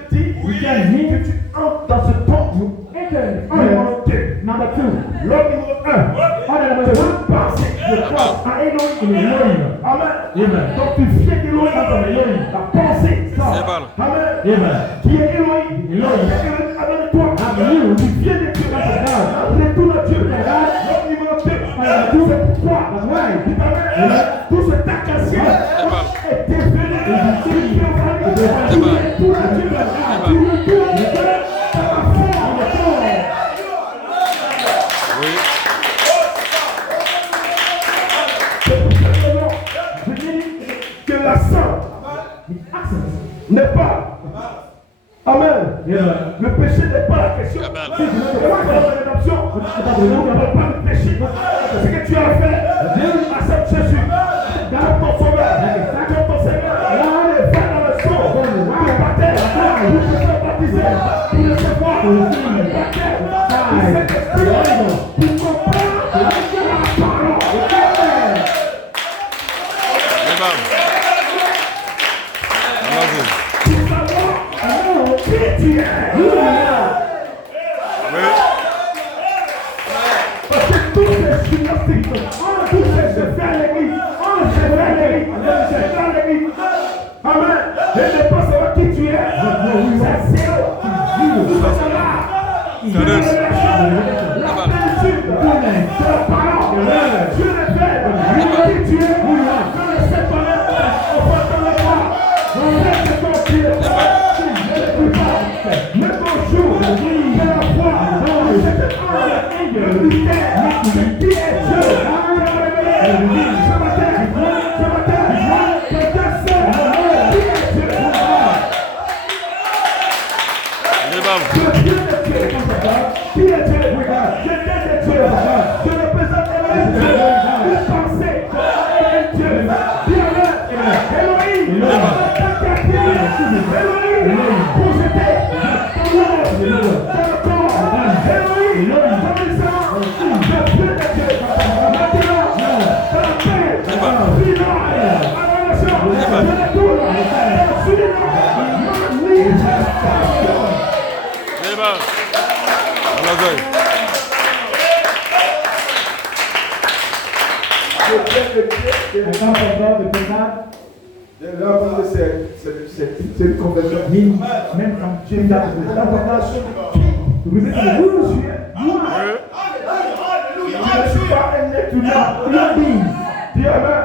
dit que tu entres dans ce temps. Numéro 2. L'homme numéro 1. Tu veux passer de toi à Elohim. Amen. Donc tu viens d'Elohim dans Elohim. La pensée, ça. Amen. Qui est Elohim. Avec toi. Tu viens de Dieu. Retourne à Dieu. L'homme numéro 2. C'est pourquoi. Tout ce tacassien est devenu tout à Dieu. Que la sang n'est pas. Amen. Le péché n'est pas la question. Si tu veux pas faire la rédemption, tu ne parles pas de péché. Ce que tu as fait, accepte Jésus. Garde ton sauveur. Garde ton Seigneur. Va dans le sang. Pour baptême. Pour te faire baptiser. Pour le savoir. Pour le baptême. Pour Saint-Esprit. Pour comprendre la parole. Qui tu es? Parce que tous ces gymnastiques, tous ces jeux à l'église, amen. Je ne sais pas savoir qui tu es. C'est zéro. C'est la parole. Dieu le fait. Qui tu es? Dans le septembre, on va dans le bois. On reste ton pied. Mais bonjour, de la foi, cette âme, le mystère, qui est Dieu, ce matin, c'est une conversion. Même quand tu es dans l'importance, vous êtes le je ne suis pas un être humain. Dis amen.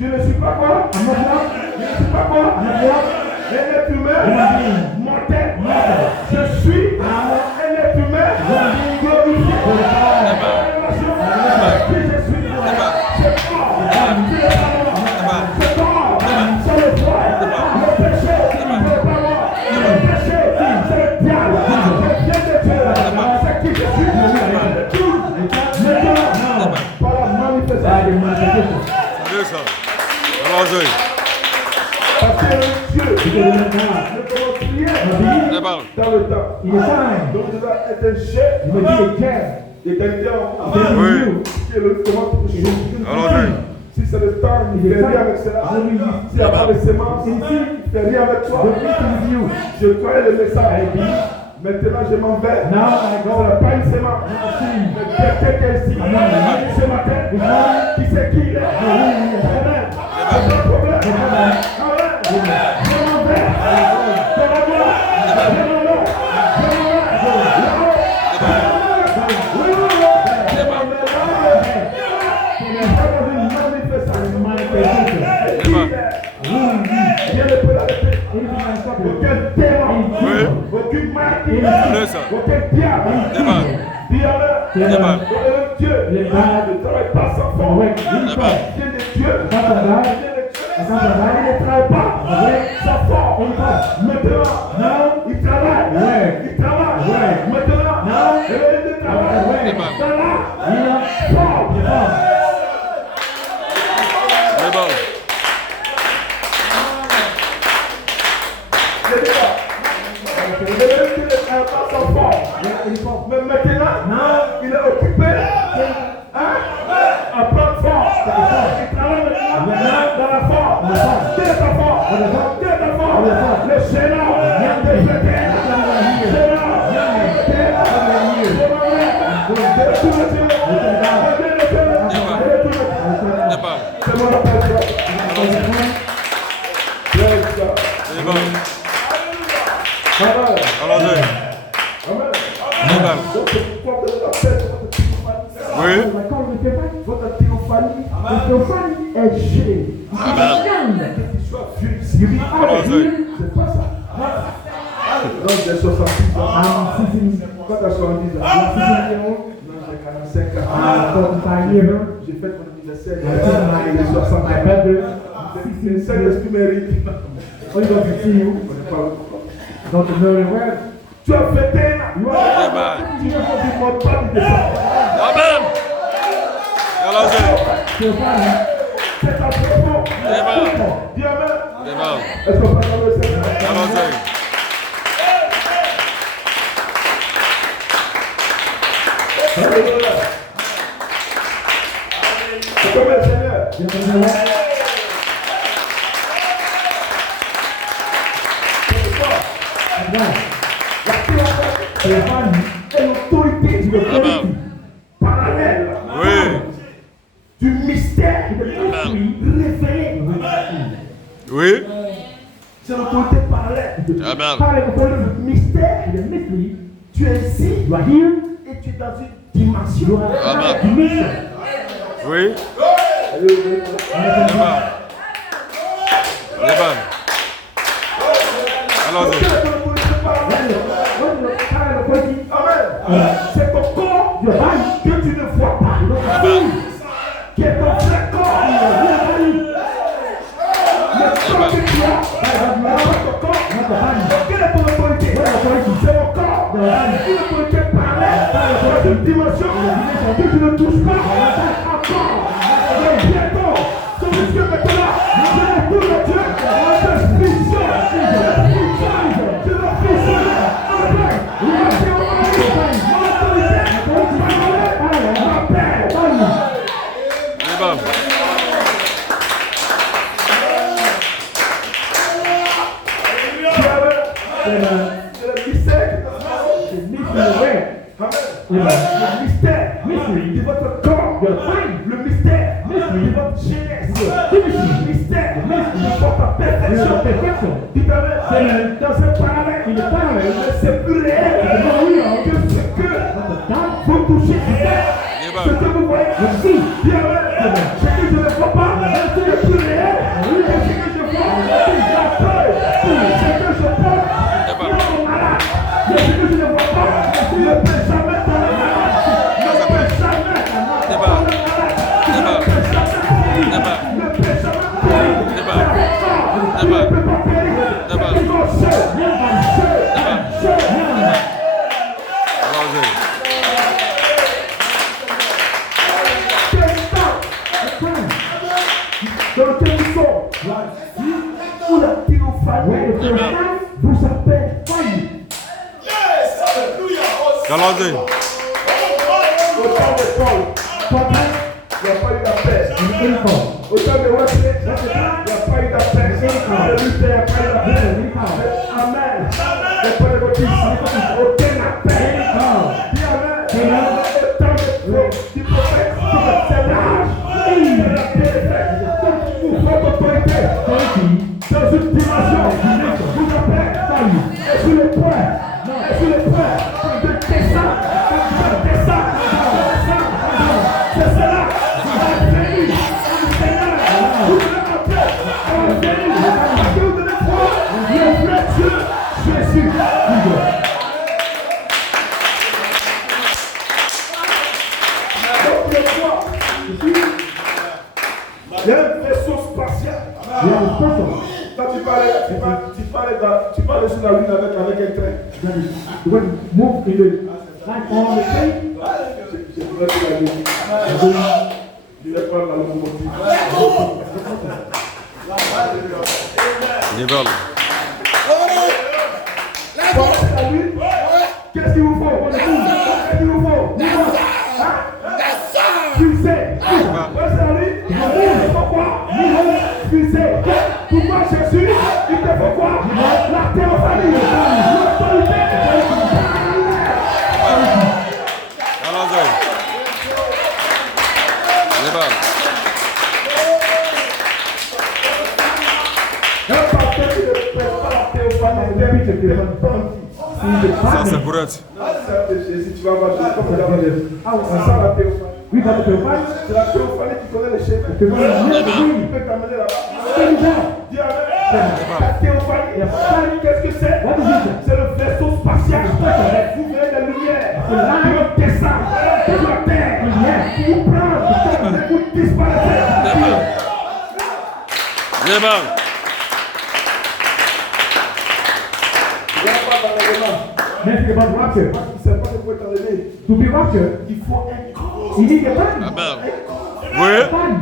Je ne suis pas quoi? Je ne suis pas quoi? Un être humain mortel. Je suis un être humain glorifié. Qui je suis? by the manifestation. C'est ça. Allons-y. Parce que Dieu Because in the time, ne commence rien Les balles. dans le temps. in the time, Donc, tu dois être un chef you may be a care. de quelqu'un Then Oui. you, qui est le comment tu it peux is Allons-y. Si c'est le temps, il ne fait rien avec cela. S'il n'y a pas de semences, il ne fait rien avec toi. the meeting with you. Je connais le message. Maintenant, je m'en vais. Now I Ce go. n'est pas une semence. Mais quelqu'un ici, ce matin, qui sait qui il est. Amen. C'est pas un problème. Amen. Je m'en vais. Je m'en vais. Aucune marque, C'est ça. aucun diable, Les balles. dis-le, Les balles. Dieu ne travaille pas sans forme. Les balles. Dieu de Dieu, That's a lie. il ne travaille pas sans forme. Maintenant, il travaille. Il travaille. Maintenant, il travaille dans la forme. Les balles. Mais maintenant, il est occupé à prendre force. Il travaille maintenant dans la force. Quelle est ta force? Quelle est ta force? Le Sénat, le Sénat, Les balles. c'est mon appel. Les balles. Amen. Allons-y. Amen. Les balles. Donc, c'est pourquoi vous appelez votre théophanie. Oui. Votre théophanie est gelée. Qu'il soit vieux ici. Allons-y. C'est pas ça. Donc, j'ai 66 ans. Quand tu as 70 ans, non, j'ai 45 ans. J'ai fait mon anniversaire. J'ai 60 ans. C'est ça l'esprit mérite. On est dans le film. On n'est pas Don't you know the word? tu as fêté. Les balles. Tu ne comprends pas du dessin. Amen. Allons-y. Théophanie. C'est ta propos. Les balles. Dis amen. Les balles. Est-ce qu'on peut dans le Seigneur? Allons-y. Alléluia. C'est comme le Seigneur. You know the word? La théophanie est l'autorité du Amen. parallèle Oui. du mystère révélé. Oui. C'est l'autorité parallèle. Amen. Par le mystère, le mystery, tu es ici You are here. et tu es dans une dimension. Amen. Dimension. Oui. Les balles. Les balles. Allons-y. Amen. C'est ton corps que tu ne vois pas. Amen. Qui est ton vrai corps. Le corps que tu as. Ton corps. Quelle est ton autorité? C'est mon corps. Une autorité parallèle dans une dimension que tu ne touches pas encore. Bientôt, ton Dieu maintenant, je vais tout le Dieu, je vais puissant, je vais puissant, avec la théorie, mon autorité, parallèle, ma paix. Les balles. C'est le mystère. Le mystère de votre corps, le mystère de votre jeunesse, le mystère de votre perfection. Dites-le, dans ce parallèle, c'est plus réel que ce que vous touchez. Ce que vous voyez, ce que je ne vois pas, c'est plus réel que ce que je vois. La peur, ce que je porte, mon malade, ce que je ne vois pas, ne peut jamais t'en malade, ne peut jamais t'en malade, ne peut jamais dans lequel nous sommes, où la théophanie vous appelle failli. Calendrier. Au temps de Paul, il n'y a pas eu d'appel. Au temps de Wesley, il n'y a pas eu d'appel. De Luther, il n'y a pas eu d'appel. Amen. Il n'y a pas de baptême. Aucun appel. Dis Amen. Au temps du prophète, c'est l'âge. Votre autorité dans une dimension vous appelle. Et sur le point de descendre. C'est cela. Jésus. Il y a un vaisseau spatial. Quand tu parlais sur la lune avec un train. When move in the like on the train, Je voudrais que la lune. Je vais prendre la locomotive. Nivelle. Pensez la lune. Qu'est-ce qu'il vous faut? Qu'est-ce qu'il vous faut? Fusée. Pensez la lune. Pourquoi? Fusée. Pourquoi Jésus? Il te faut quoi? La théophanie. L'autorité. Calendrier. Nivelle. Un pasteur qui ne prête pas la théophanie, c'est un bandit. Ça, c'est pour être. Si tu vas voir, on sent la théophanie. we got the provide. C'est la théophanie qui connaît les chefs. The one Il peut t'amener là-bas. Dis Amen. La théophanie, qu'est-ce que c'est? C'est le vaisseau spatial. Vous venez de la lumière. Qui descend sur la terre. Qui vous prend. Et vous disparaissez. Nivelle. Il n'y a pas d'enlèvement. Next about rapture. C'est pas de quoi t'enlever. To be raptured, Il faut un corps. you need a body. Amen. A Oui. body.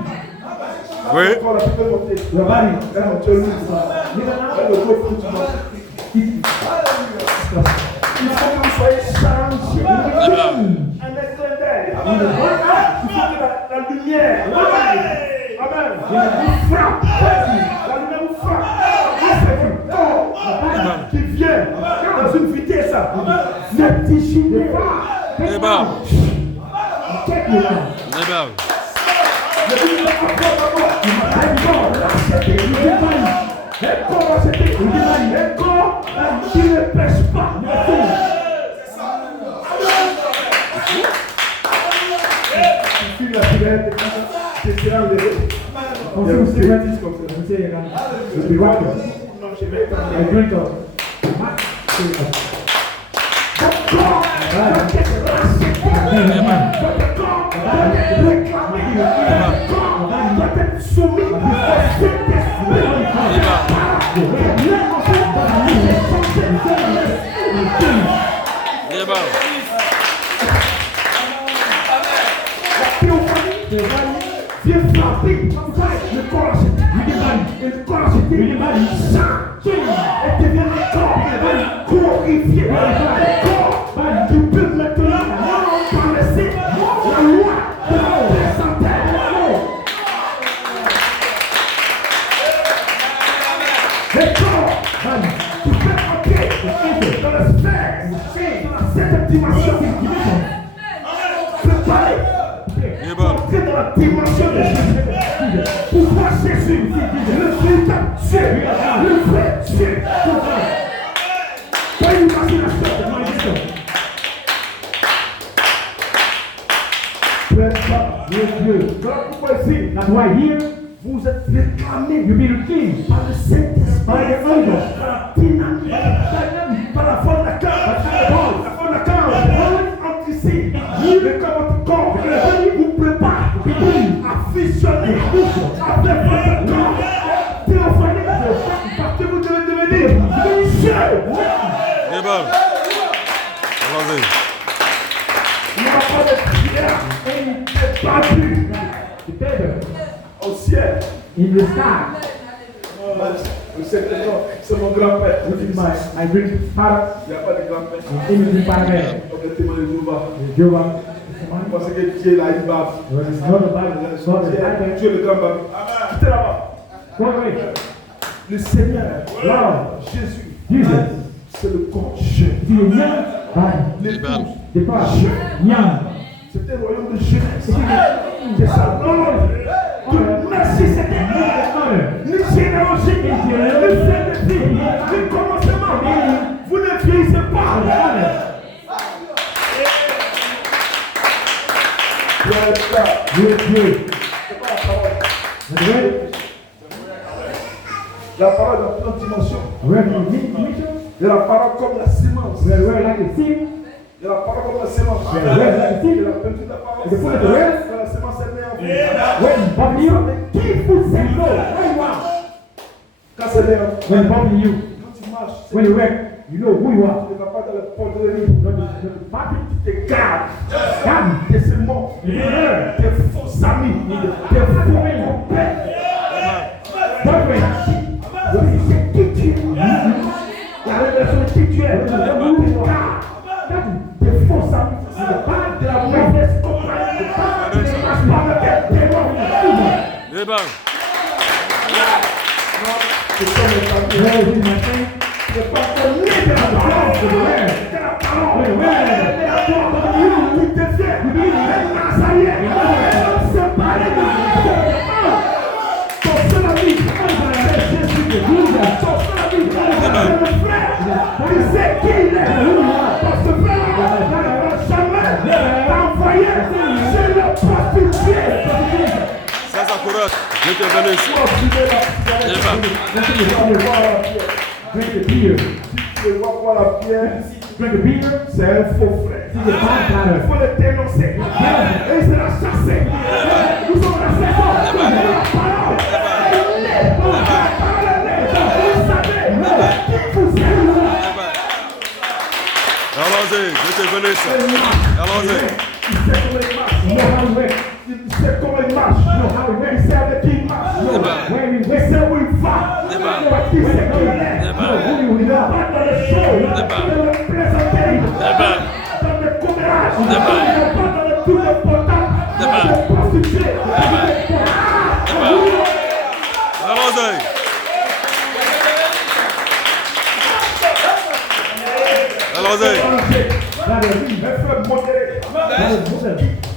Oui. Quand la people monter. Your body. Quand tu es lourd, le dos faut que tu montes. Il faut que vous soyez changé. Un extérieur. Il faut que la lumière. Amen. Vous frappe. La lumière vous frappe. C'est un corps qui vient dans une vitesse. Vertigineuse. Nivelle. Check you out. Nivelle. Un corps qui ne pêche pas. Tu files la cigarette, tu seras enlevé. On Il y a se aussi say des when petits comme ça. we say Je suis rapide. rapture. Non, je vais pas. I drink a Nivelle. Viens frapper le corps acheté. Et le corps acheté change et devient un corps glorifié. Un corps qui peut maintenant paraître la loi de la santé. Le corps qui peut entrer dans la sphère, dans la septième dimension. Préparé. Nivelle. Entrer dans la dimension de Jésus. Pour voir Jésus, le véritable Dieu, le vrai Dieu. Pas une imagination. Prépare le Dieu. Voilà pourquoi ici, That's why here vous êtes réclamés you be the king. par le Saint-Esprit, By the angel. par la dynamique, par la force de la cœur, la force de la cœur, entre ici, mais comme votre corps, vous prépare à fusionner avec votre corps théophanique, parce que vous devez devenir Dieu. Nivelle. Calendrier. Il n'y aura pas de prière et pas plus The better au ciel. in the sky. C'est mon grand-père. Which is my great father. Il n'y a pas de grand-père. Il est pas vrai. Donc, le témoin de Jéhovah. Jéhovah. Parce que Dieu là, il va. When it's not the Bible, it's not the Bible. Dieu le grand Babi. Quittez là-bas. Go away. Le Seigneur, Wow. Jésus, Jesus. c'est le conche. C'est le young body. L'épouse, The part. Young. c'était le royaume de jeunesse. C'est ça. Non, non. Merci, c'était ni générosité, ni frénésie, ni commencement. Vous ne vieillissez pas. Dieu. C'est pas la parole. La parole dans plein de dimensions. Et la parole comme la sémence. Et la parole comme la sémence. Et la petite la parole. Quand la sémence est née en vous. Qui vous aime? Quand c'est né en vous. When born you, Quand tu marches, when you work, you know who you are. tu ne vas pas dans le port de l'ennemi. The Tes gardes. God, Tes séments. Tes faux amis. Tes faux compères. boyfriend, C'est qui tu es. La révélation est qui tu es. Tes gardes. Tes faux amis. De la mauvaise compagnie. Tu ne marches pas avec tes démons. Débat. C'est comme les familles. where is my friend? C'est pas ton nez de la parole. C'est la parole. Elle est à toi. Tu te fais. Ça y est. Séparé de ton seul ami. C'est Jésus de Dieu. Ton seul ami. C'est le frère. Tu sais qui il est. Parce que frère ne jamais t'envoyer. C'est le prostitué. Ça, ça correct. Je te bénisse. Drink the beer. Tu ne vois pas la pierre. Drink the beer. C'est un faux frère. See the bad Il faut le dénoncer. Et il sera chassé. Nous sommes la saison. La parole. Elle est. La parole est. Vous savez qui vous aime. Allons-y. Je te bénisse. Allons-y. Il sait comment il marche. Il sait comment il marche. Il sait avec qui il marche. Il sait où il va. Parce qu'il sait qui il est. Il ne va pas dans les choses. Il ne le présenter. Dans les commérages. Il ne va pas dans les trucs importants. Les prostituées. Allons-y. Allons-y. Un frère modéré.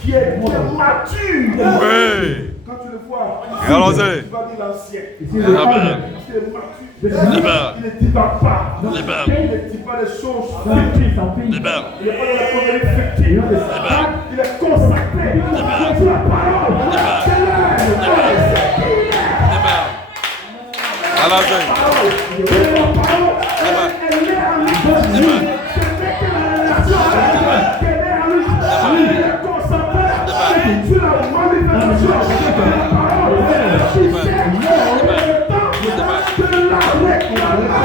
Qui est mature. Oui. Quand tu le vois, Allons-y. tu vas dire l'ancien. Amen. Il est mature. Il ne dit pas. Il ne dit pas les choses. Il n'est pas dans la connerie fictive. Il est consacré. C'est la parole. C'est l'air. Allons-y. C'est la parole. Elle est en lui. C'est mettre la relation avec elle est en lui. Il est concentré sur la manifestation de la parole. Il sait le temps de la réclamation.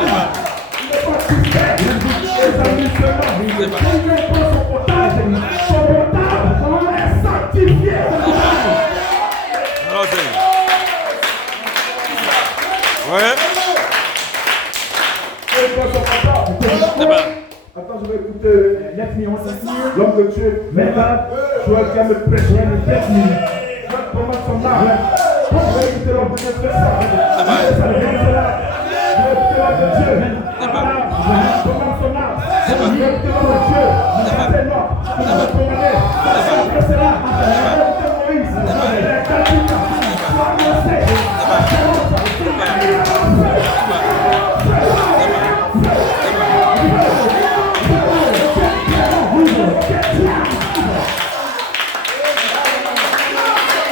Il n'est pas suspect. Les amis seulement. Il prend son portable. Son portable est sanctifié. Allons-y. Ouais. Il prend son portable. Débat. Attends, je vais écouter l'homme de Dieu. Joël qui a me prêché. Comment son âme. Je vais écouter l'homme de Dieu. Je vais écouter l'homme de Dieu. Comment son âme. Je vais écouter l'homme de Dieu. C'est moi. Je vais commander. C'est là. Je vais écouter Moïse. Les Calvins. Sois annoncé.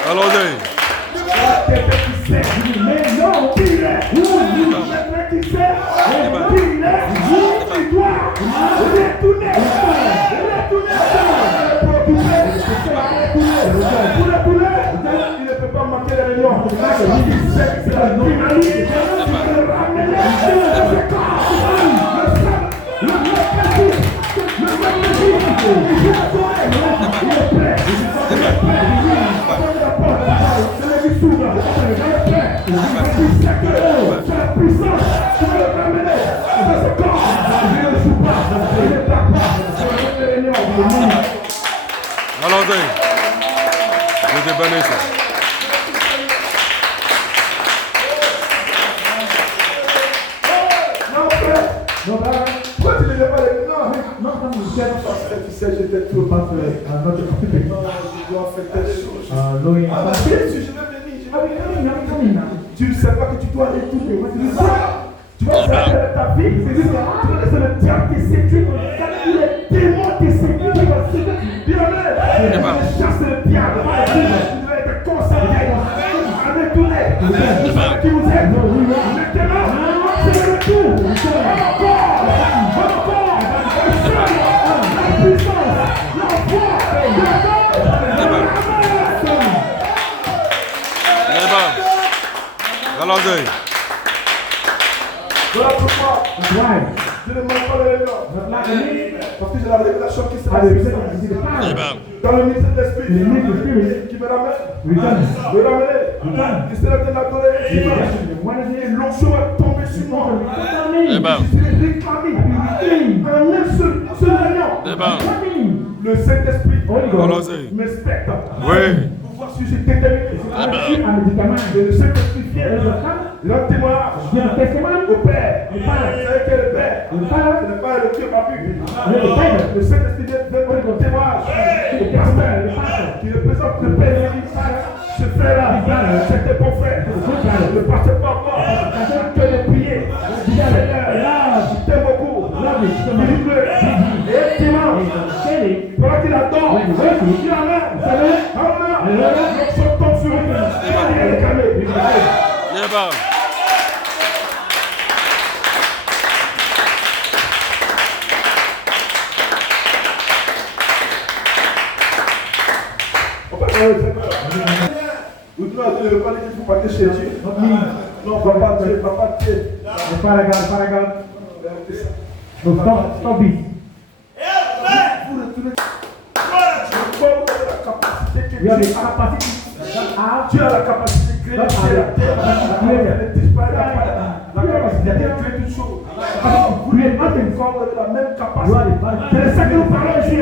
Allons-y. Il ne peut pas manquer les réunions. C'est la dynamique. béni ça. Non, frère. No, brother. Pourquoi tu ne l'as pas dit? Non. Not from the church. Parce que tu sais, j'étais trop But parfait. not just stupid. Non, je dois faire telle chose. Knowing Ah, bah, about bien it. sûr, je vais venir. Je Are vais we venir. coming now? Tu ne sais pas que tu dois aller tout le monde. Tu vas faire ta vie. C'est juste que tu vas laisser le diable te séduire. Quand les démons te séduisent, tu vas séduire. Bien amen. Je chasse le diable. Tu dois être concentré. Avec tous les. Vous savez qui vous êtes. Maintenant, c'est le retour. Encore. La puissance. La foi. Allons-y. Voilà pourquoi Why? je ne demande pas le nom. Not like me. Parce que j'ai la révélation qui se I will say passe you see the power. Amen. dans le ministère de l'Esprit. The ministry of spirit. Qui me ramène. Return. Me ramener. Qui sera de l'adorer. Et l'onction est tombée sur moi. Amen. Je suis réclamé. En un seul rayon. Amen. Le Saint-Esprit Allons-y. me specte. Oui. Pour voir si j'ai déterminé. Et le Saint-Esprit vient. Il a un témoignage. Au Père. Vous savez quel est le Père? Ce n'est pas le Dieu papu. Le Saint-Esprit vient donner mon témoignage. Au pasteur qui représente le Père de l'Église. Ce frère-là, c'était mon frère. Ne partez pas encore. Que de prier. Seigneur, je t'aime beaucoup. Philippe, et dimanche, pendant qu'il attend, il amène. Alléluia. L'onction tombe sur lui. Il est calmé. Amen. On peut parler de ça. Vous ne pouvez pas dire qu'il faut partir chez Dieu. Non, papa Dieu, papa Dieu. The Father God. So stop this. Vous retournez. Vous avez la capacité que You have the Dieu a. capacity. Have Dieu a la capacité de créer la terre. Elle disparaît la capacité de créer toutes choses. Vous n'êtes pas encore avec la même capacité. C'est ça que nous parlons ici.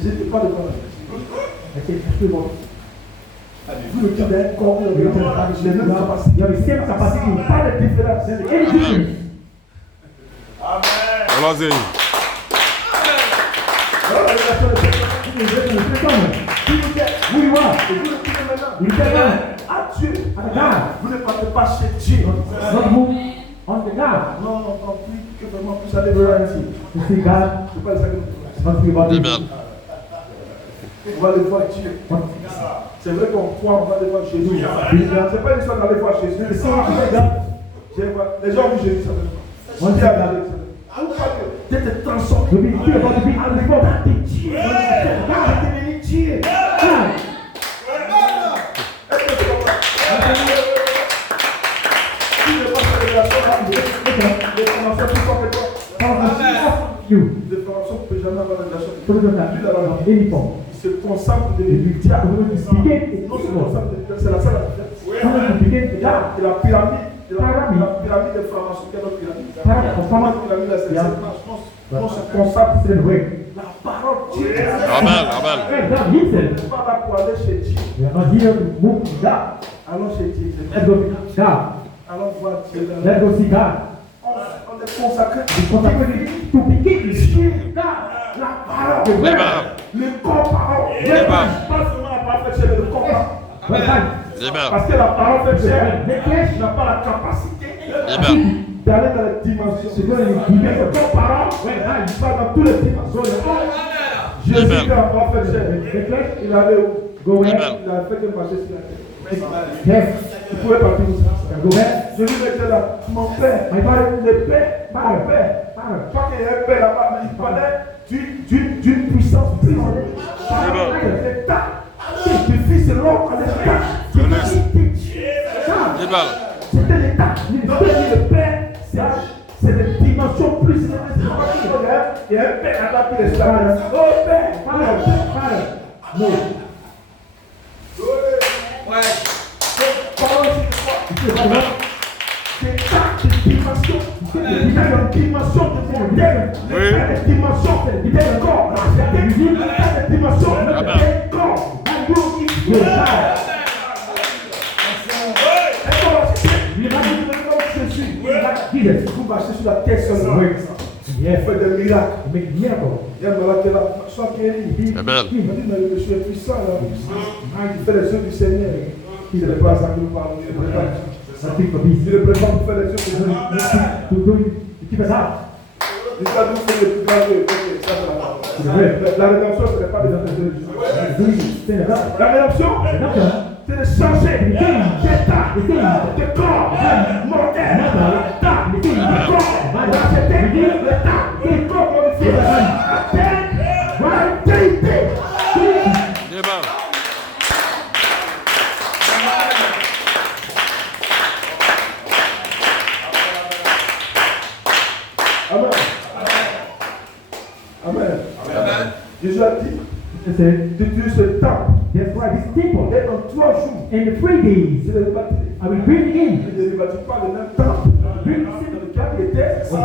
Je n'étais pas devant. Vous le dites d'un corps, vous avez les mêmes capacités. you have the same capacity. Pas de différence. Any difference? Allons-y. Who you are? Et vous le dites maintenant. You tell them. À Dieu. At God. Vous ne partez pas chez Dieu. Not move on the God. Non, plus que vraiment plus aller vers ici. You see God. C'est pas ça que nous Not be about it. Amen. on va aller voir Dieu. C'est vrai qu'on croit, on va aller voir Jésus. C'est pas une histoire d'aller voir Jésus. Les gens ont vu Jésus, ça veut One dire. thing Dieu te transforme. will be clear about the big À and the l'époque, God. t'es Dieu. T'es devenu Dieu. Est-ce que tu comprends? Si je pense que les relations à Dieu, les formations plus fortes que toi. You. Les formations ne peuvent jamais avoir de relation. So we don't have any form. Il se concentre de You diable. begin Non, se concentre de c'est la seule différence. to begin to Et la pyramide, pyramide de formation, quelle autre pyramide? La pyramide, c'est on se concentre sur the way. la parole de Dieu. Amen. Amen. Hey, God himself. On n'est pas là pour aller chez Dieu. We are not here to move to God. Allons chez Dieu. Let's go to God. Allons voir Dieu. Let's go see God. On est consacré. Because I'm ready to begin to see God. La parole. Amen. Le corps parole. Amen. Pas seulement la parole fait chair, mais le corps parole. Well, God. Amen. Parce que la parole fait chair The flesh n'a pas la capacité Amen. d'aller dans les dimensions. is going to Mais be le corps parole, il va dans toutes les dimensions. Jésus Amen. qui a pas fait chair, the flesh. il allait où? Go where? Amen. Il a fait que marcher sur la terre. Yes. Il pouvait partir où ça? Go where? Jésus était là. Mon père, My father. le père, mon père. Father. Pas qu'il y ait un père là-bas, mais il parlait d'une puissance puissante. L'état du fils de l'homme en l'état. Amen. C'était l'état. Donc le père, c'est des dimensions plus élevées. Il y a un père là-bas qui est là. Oh père, Father. No. parole sur toi. L'état de dimension Il y a une dimension de mon tête. Il y a une dimension de mon corps. Il y a une dimension de mon corps. Vous marchez sur la terre seulement. Il fait des miracles. Il y a malade qui est là, soit guéri. Il dit, mais le monsieur est puissant là. Il fait les œuvres du Seigneur. Il ne prépare ça que nous parlons. Il ne prépare pour faire les œuvres du Seigneur. Il fait ça. Il va nous faire les plus grands œuvres. La rédemption, ce n'est pas des œuvres de Jésus. La rédemption, c'est de changer d'état, de corps, mortel, d'état, de corps, d'acheter l'état, de corps modifié, voilà une qualité. Amen. Amen. Amen. Jésus a dit, d'utiliser ce temps. That's why this temple, Et en 3 jours, in the 3 days, c'est le bâtiment. I will bring in. Il ne rebâtit pas le même temps. Bring Dans lequel il était, Oui.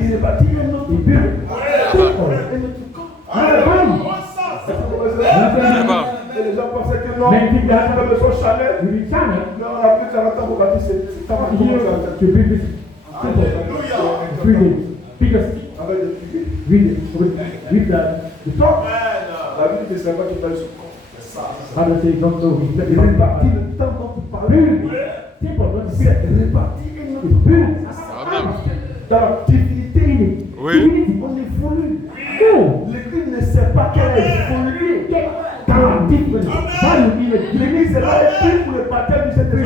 il rebâtit un autre Il build temple. Et les gens pensaient que non, Men think that on a besoin de chalet. we will channel Mais on a plus de 40 ans pour bâtir ce temple. here to build this temple in 3 days. Because Avec des piliers. with the top, La Bible dit que c'est pas qu'il fait ce corps. Bible says don't know. Il rebâtit le temps dont tu parlais. Build temple, not C'est build. rebâti et non It's built. dans la divinité. Oui. On évolue. No. L'église ne sait pas qu'elle a évolué. Dans la difference. Why you need it? L'église est là et puis pour le baptême du Saint-Esprit.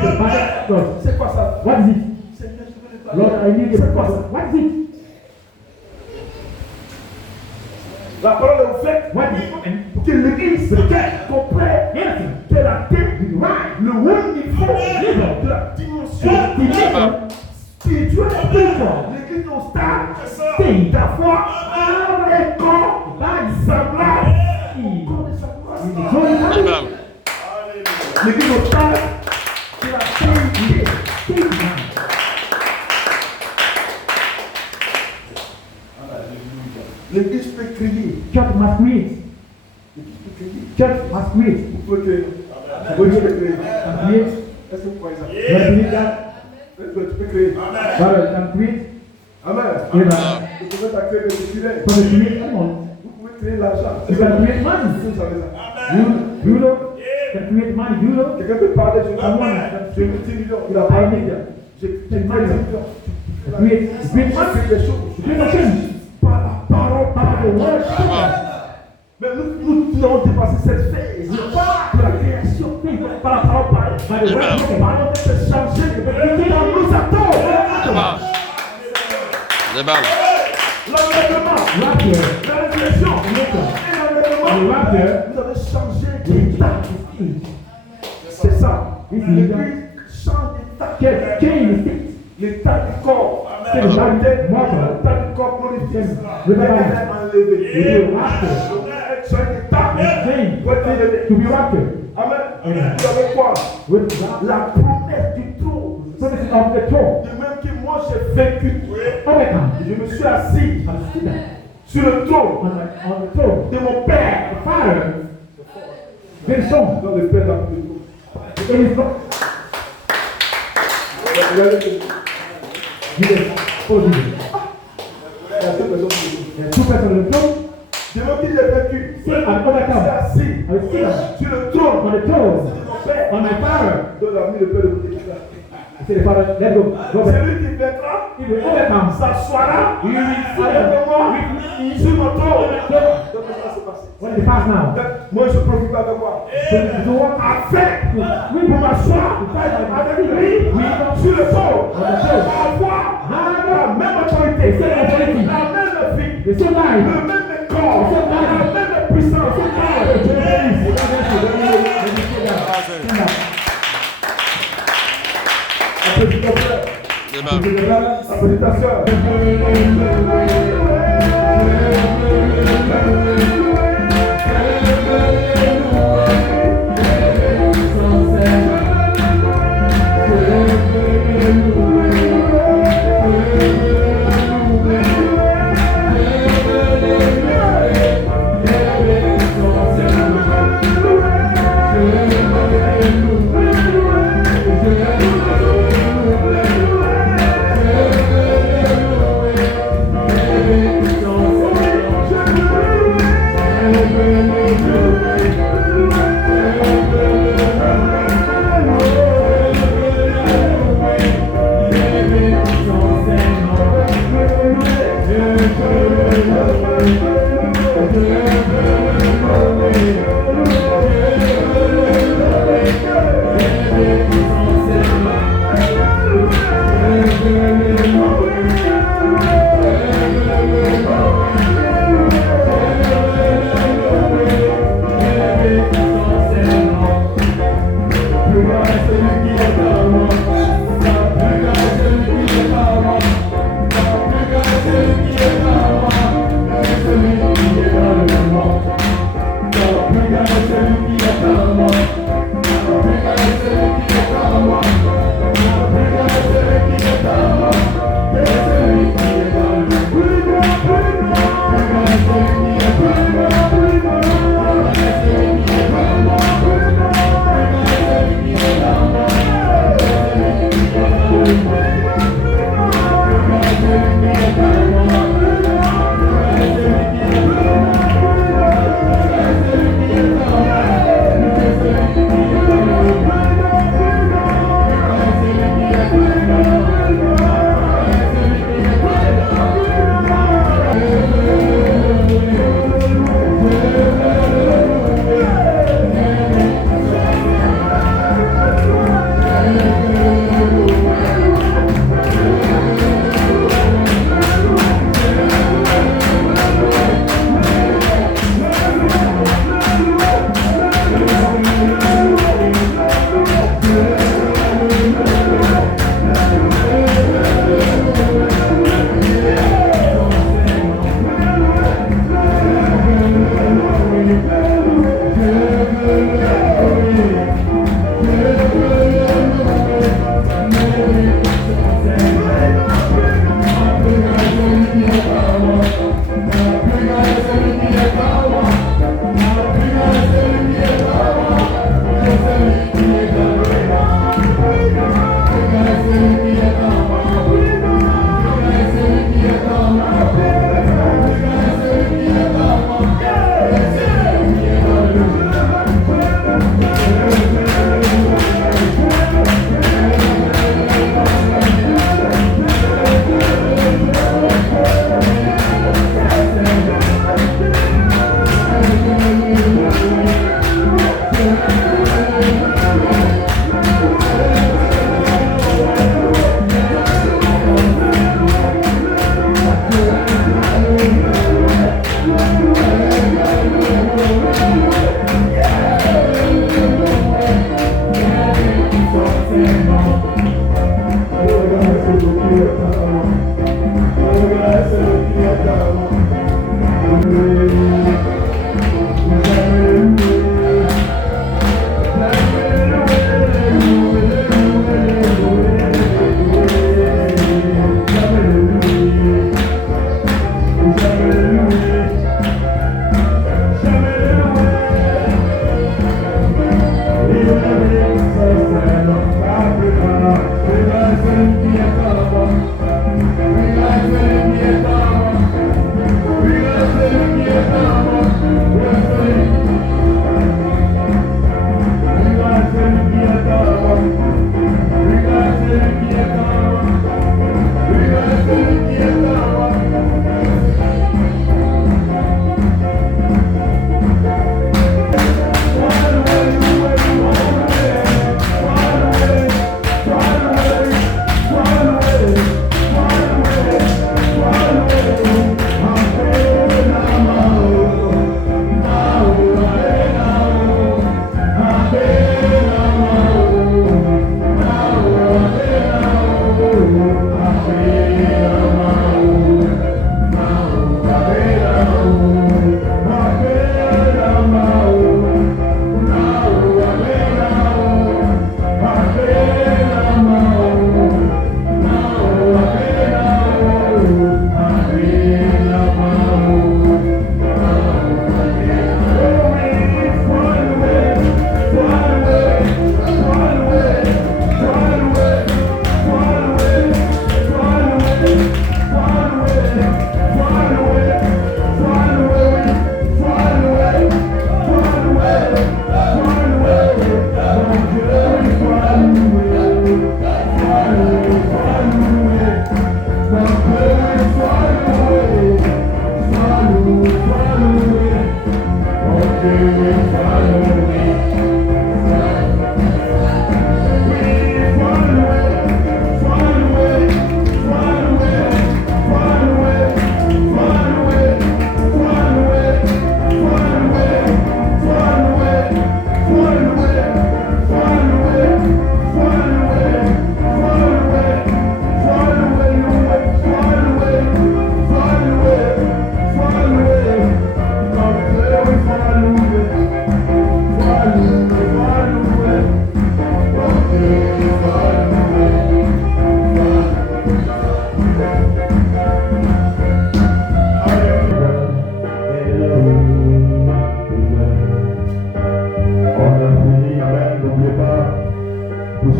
Lord, C'est quoi ça? what is it? Seigneur, je veux le Lord, baptême. I need it. C'est quoi ça? What is it? La parole est ouverte What is it? pour que l'église comprenne que la tête du roi, le haut niveau de la dimension spirituelle, l'église au stade, ta foi est corps semblable au corps de sa gloire. Amen. L'église au stade, c'est la tête. L'église peut crier. Church must create. L'église peut crier. Church must create. Vous pouvez crier. Vous pouvez crier. Can create. Est-ce que vous croyez ça? Do you believe that? Tu peux crier. Brother, can create. Amen. Amen. Vous pouvez créer des circulaires. For the create animals, Vous pouvez créer l'argent. you can create money. Vous savez ça. You know, can create money. You know, Quelqu'un peut parler, j'ai Someone. 10 millions. Il a I parlé. need that. J'ai 10 millions. Create Fais money. des choses. Create a change. Par la parole, par le word. Amen. Mais nous devons dépasser cette phase de la création. Par la parole, par le word. Par le word, c'est changer. Dans nous attend. Des balles. L'enlèvement. Rapture. La résurrection. Et l'enlèvement. Vous avez changé d'état. C'est ça. L'église change d'état. Change the state. L'état du corps. C'est l'état du corps glorifié. With the body. Enlevé. With the rapture. Change d'état. Change. Ouais, To be raptured. Amen. Vous avez quoi? With La promesse du trône. promises of the throne. De même que moi j'ai vécu. Overcome. Je me suis assis I'm sitting sur le trône on the throne. de mon père. The Father, very strong. Dans le père dans le trône. It is not. He is holy. Il y a deux personnes qui There are 2 persons on the throne. de même que j'ai vécu. Say, I'm Je suis overcome. assis I was sitting sur le trône on the throne. de mon père. On my Father. Donc la vie de père de mon équipe. I say, the Father, let go. Go back. Celui qui vaincra He will overcome. s'assoira He will avec sit moi sur mon trône. So, Donc ça c'est passé. what is the past now? Donc, moi je profite avec moi. So, to walk Afin pour m'asseoir avec lui sur le trône. Avoir la même autorité, la même vie, the same life. le même corps, la même puissance. Applaudissements, frère. Des balles. Applaudissements.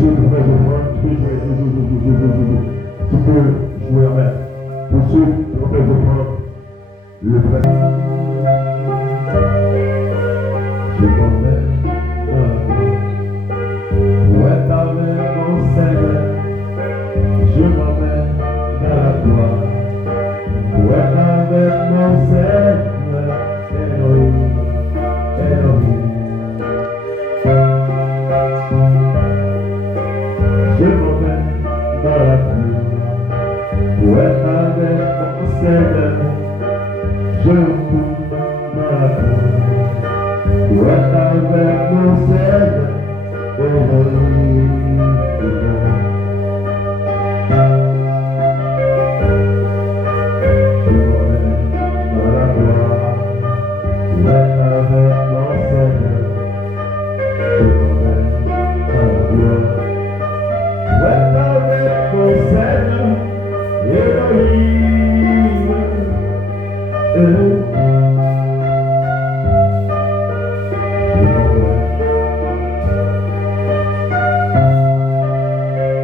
ceux qui promesse d'offrande, tu peux jouer. Tu peux jouer, amen. Pour ceux qui promesse d'offrande, le prêtre. Je m'emmène dans la gloire. Où est avec mon Seigneur? Je m'emmène dans la gloire. Où est avec mon Seigneur? Elohim, Elohim. Je m'emmène dans la gloire. Où est avec mon Seigneur? Je m'emmène dans la gloire. Où est avec mon Seigneur? Elohim, Elohim.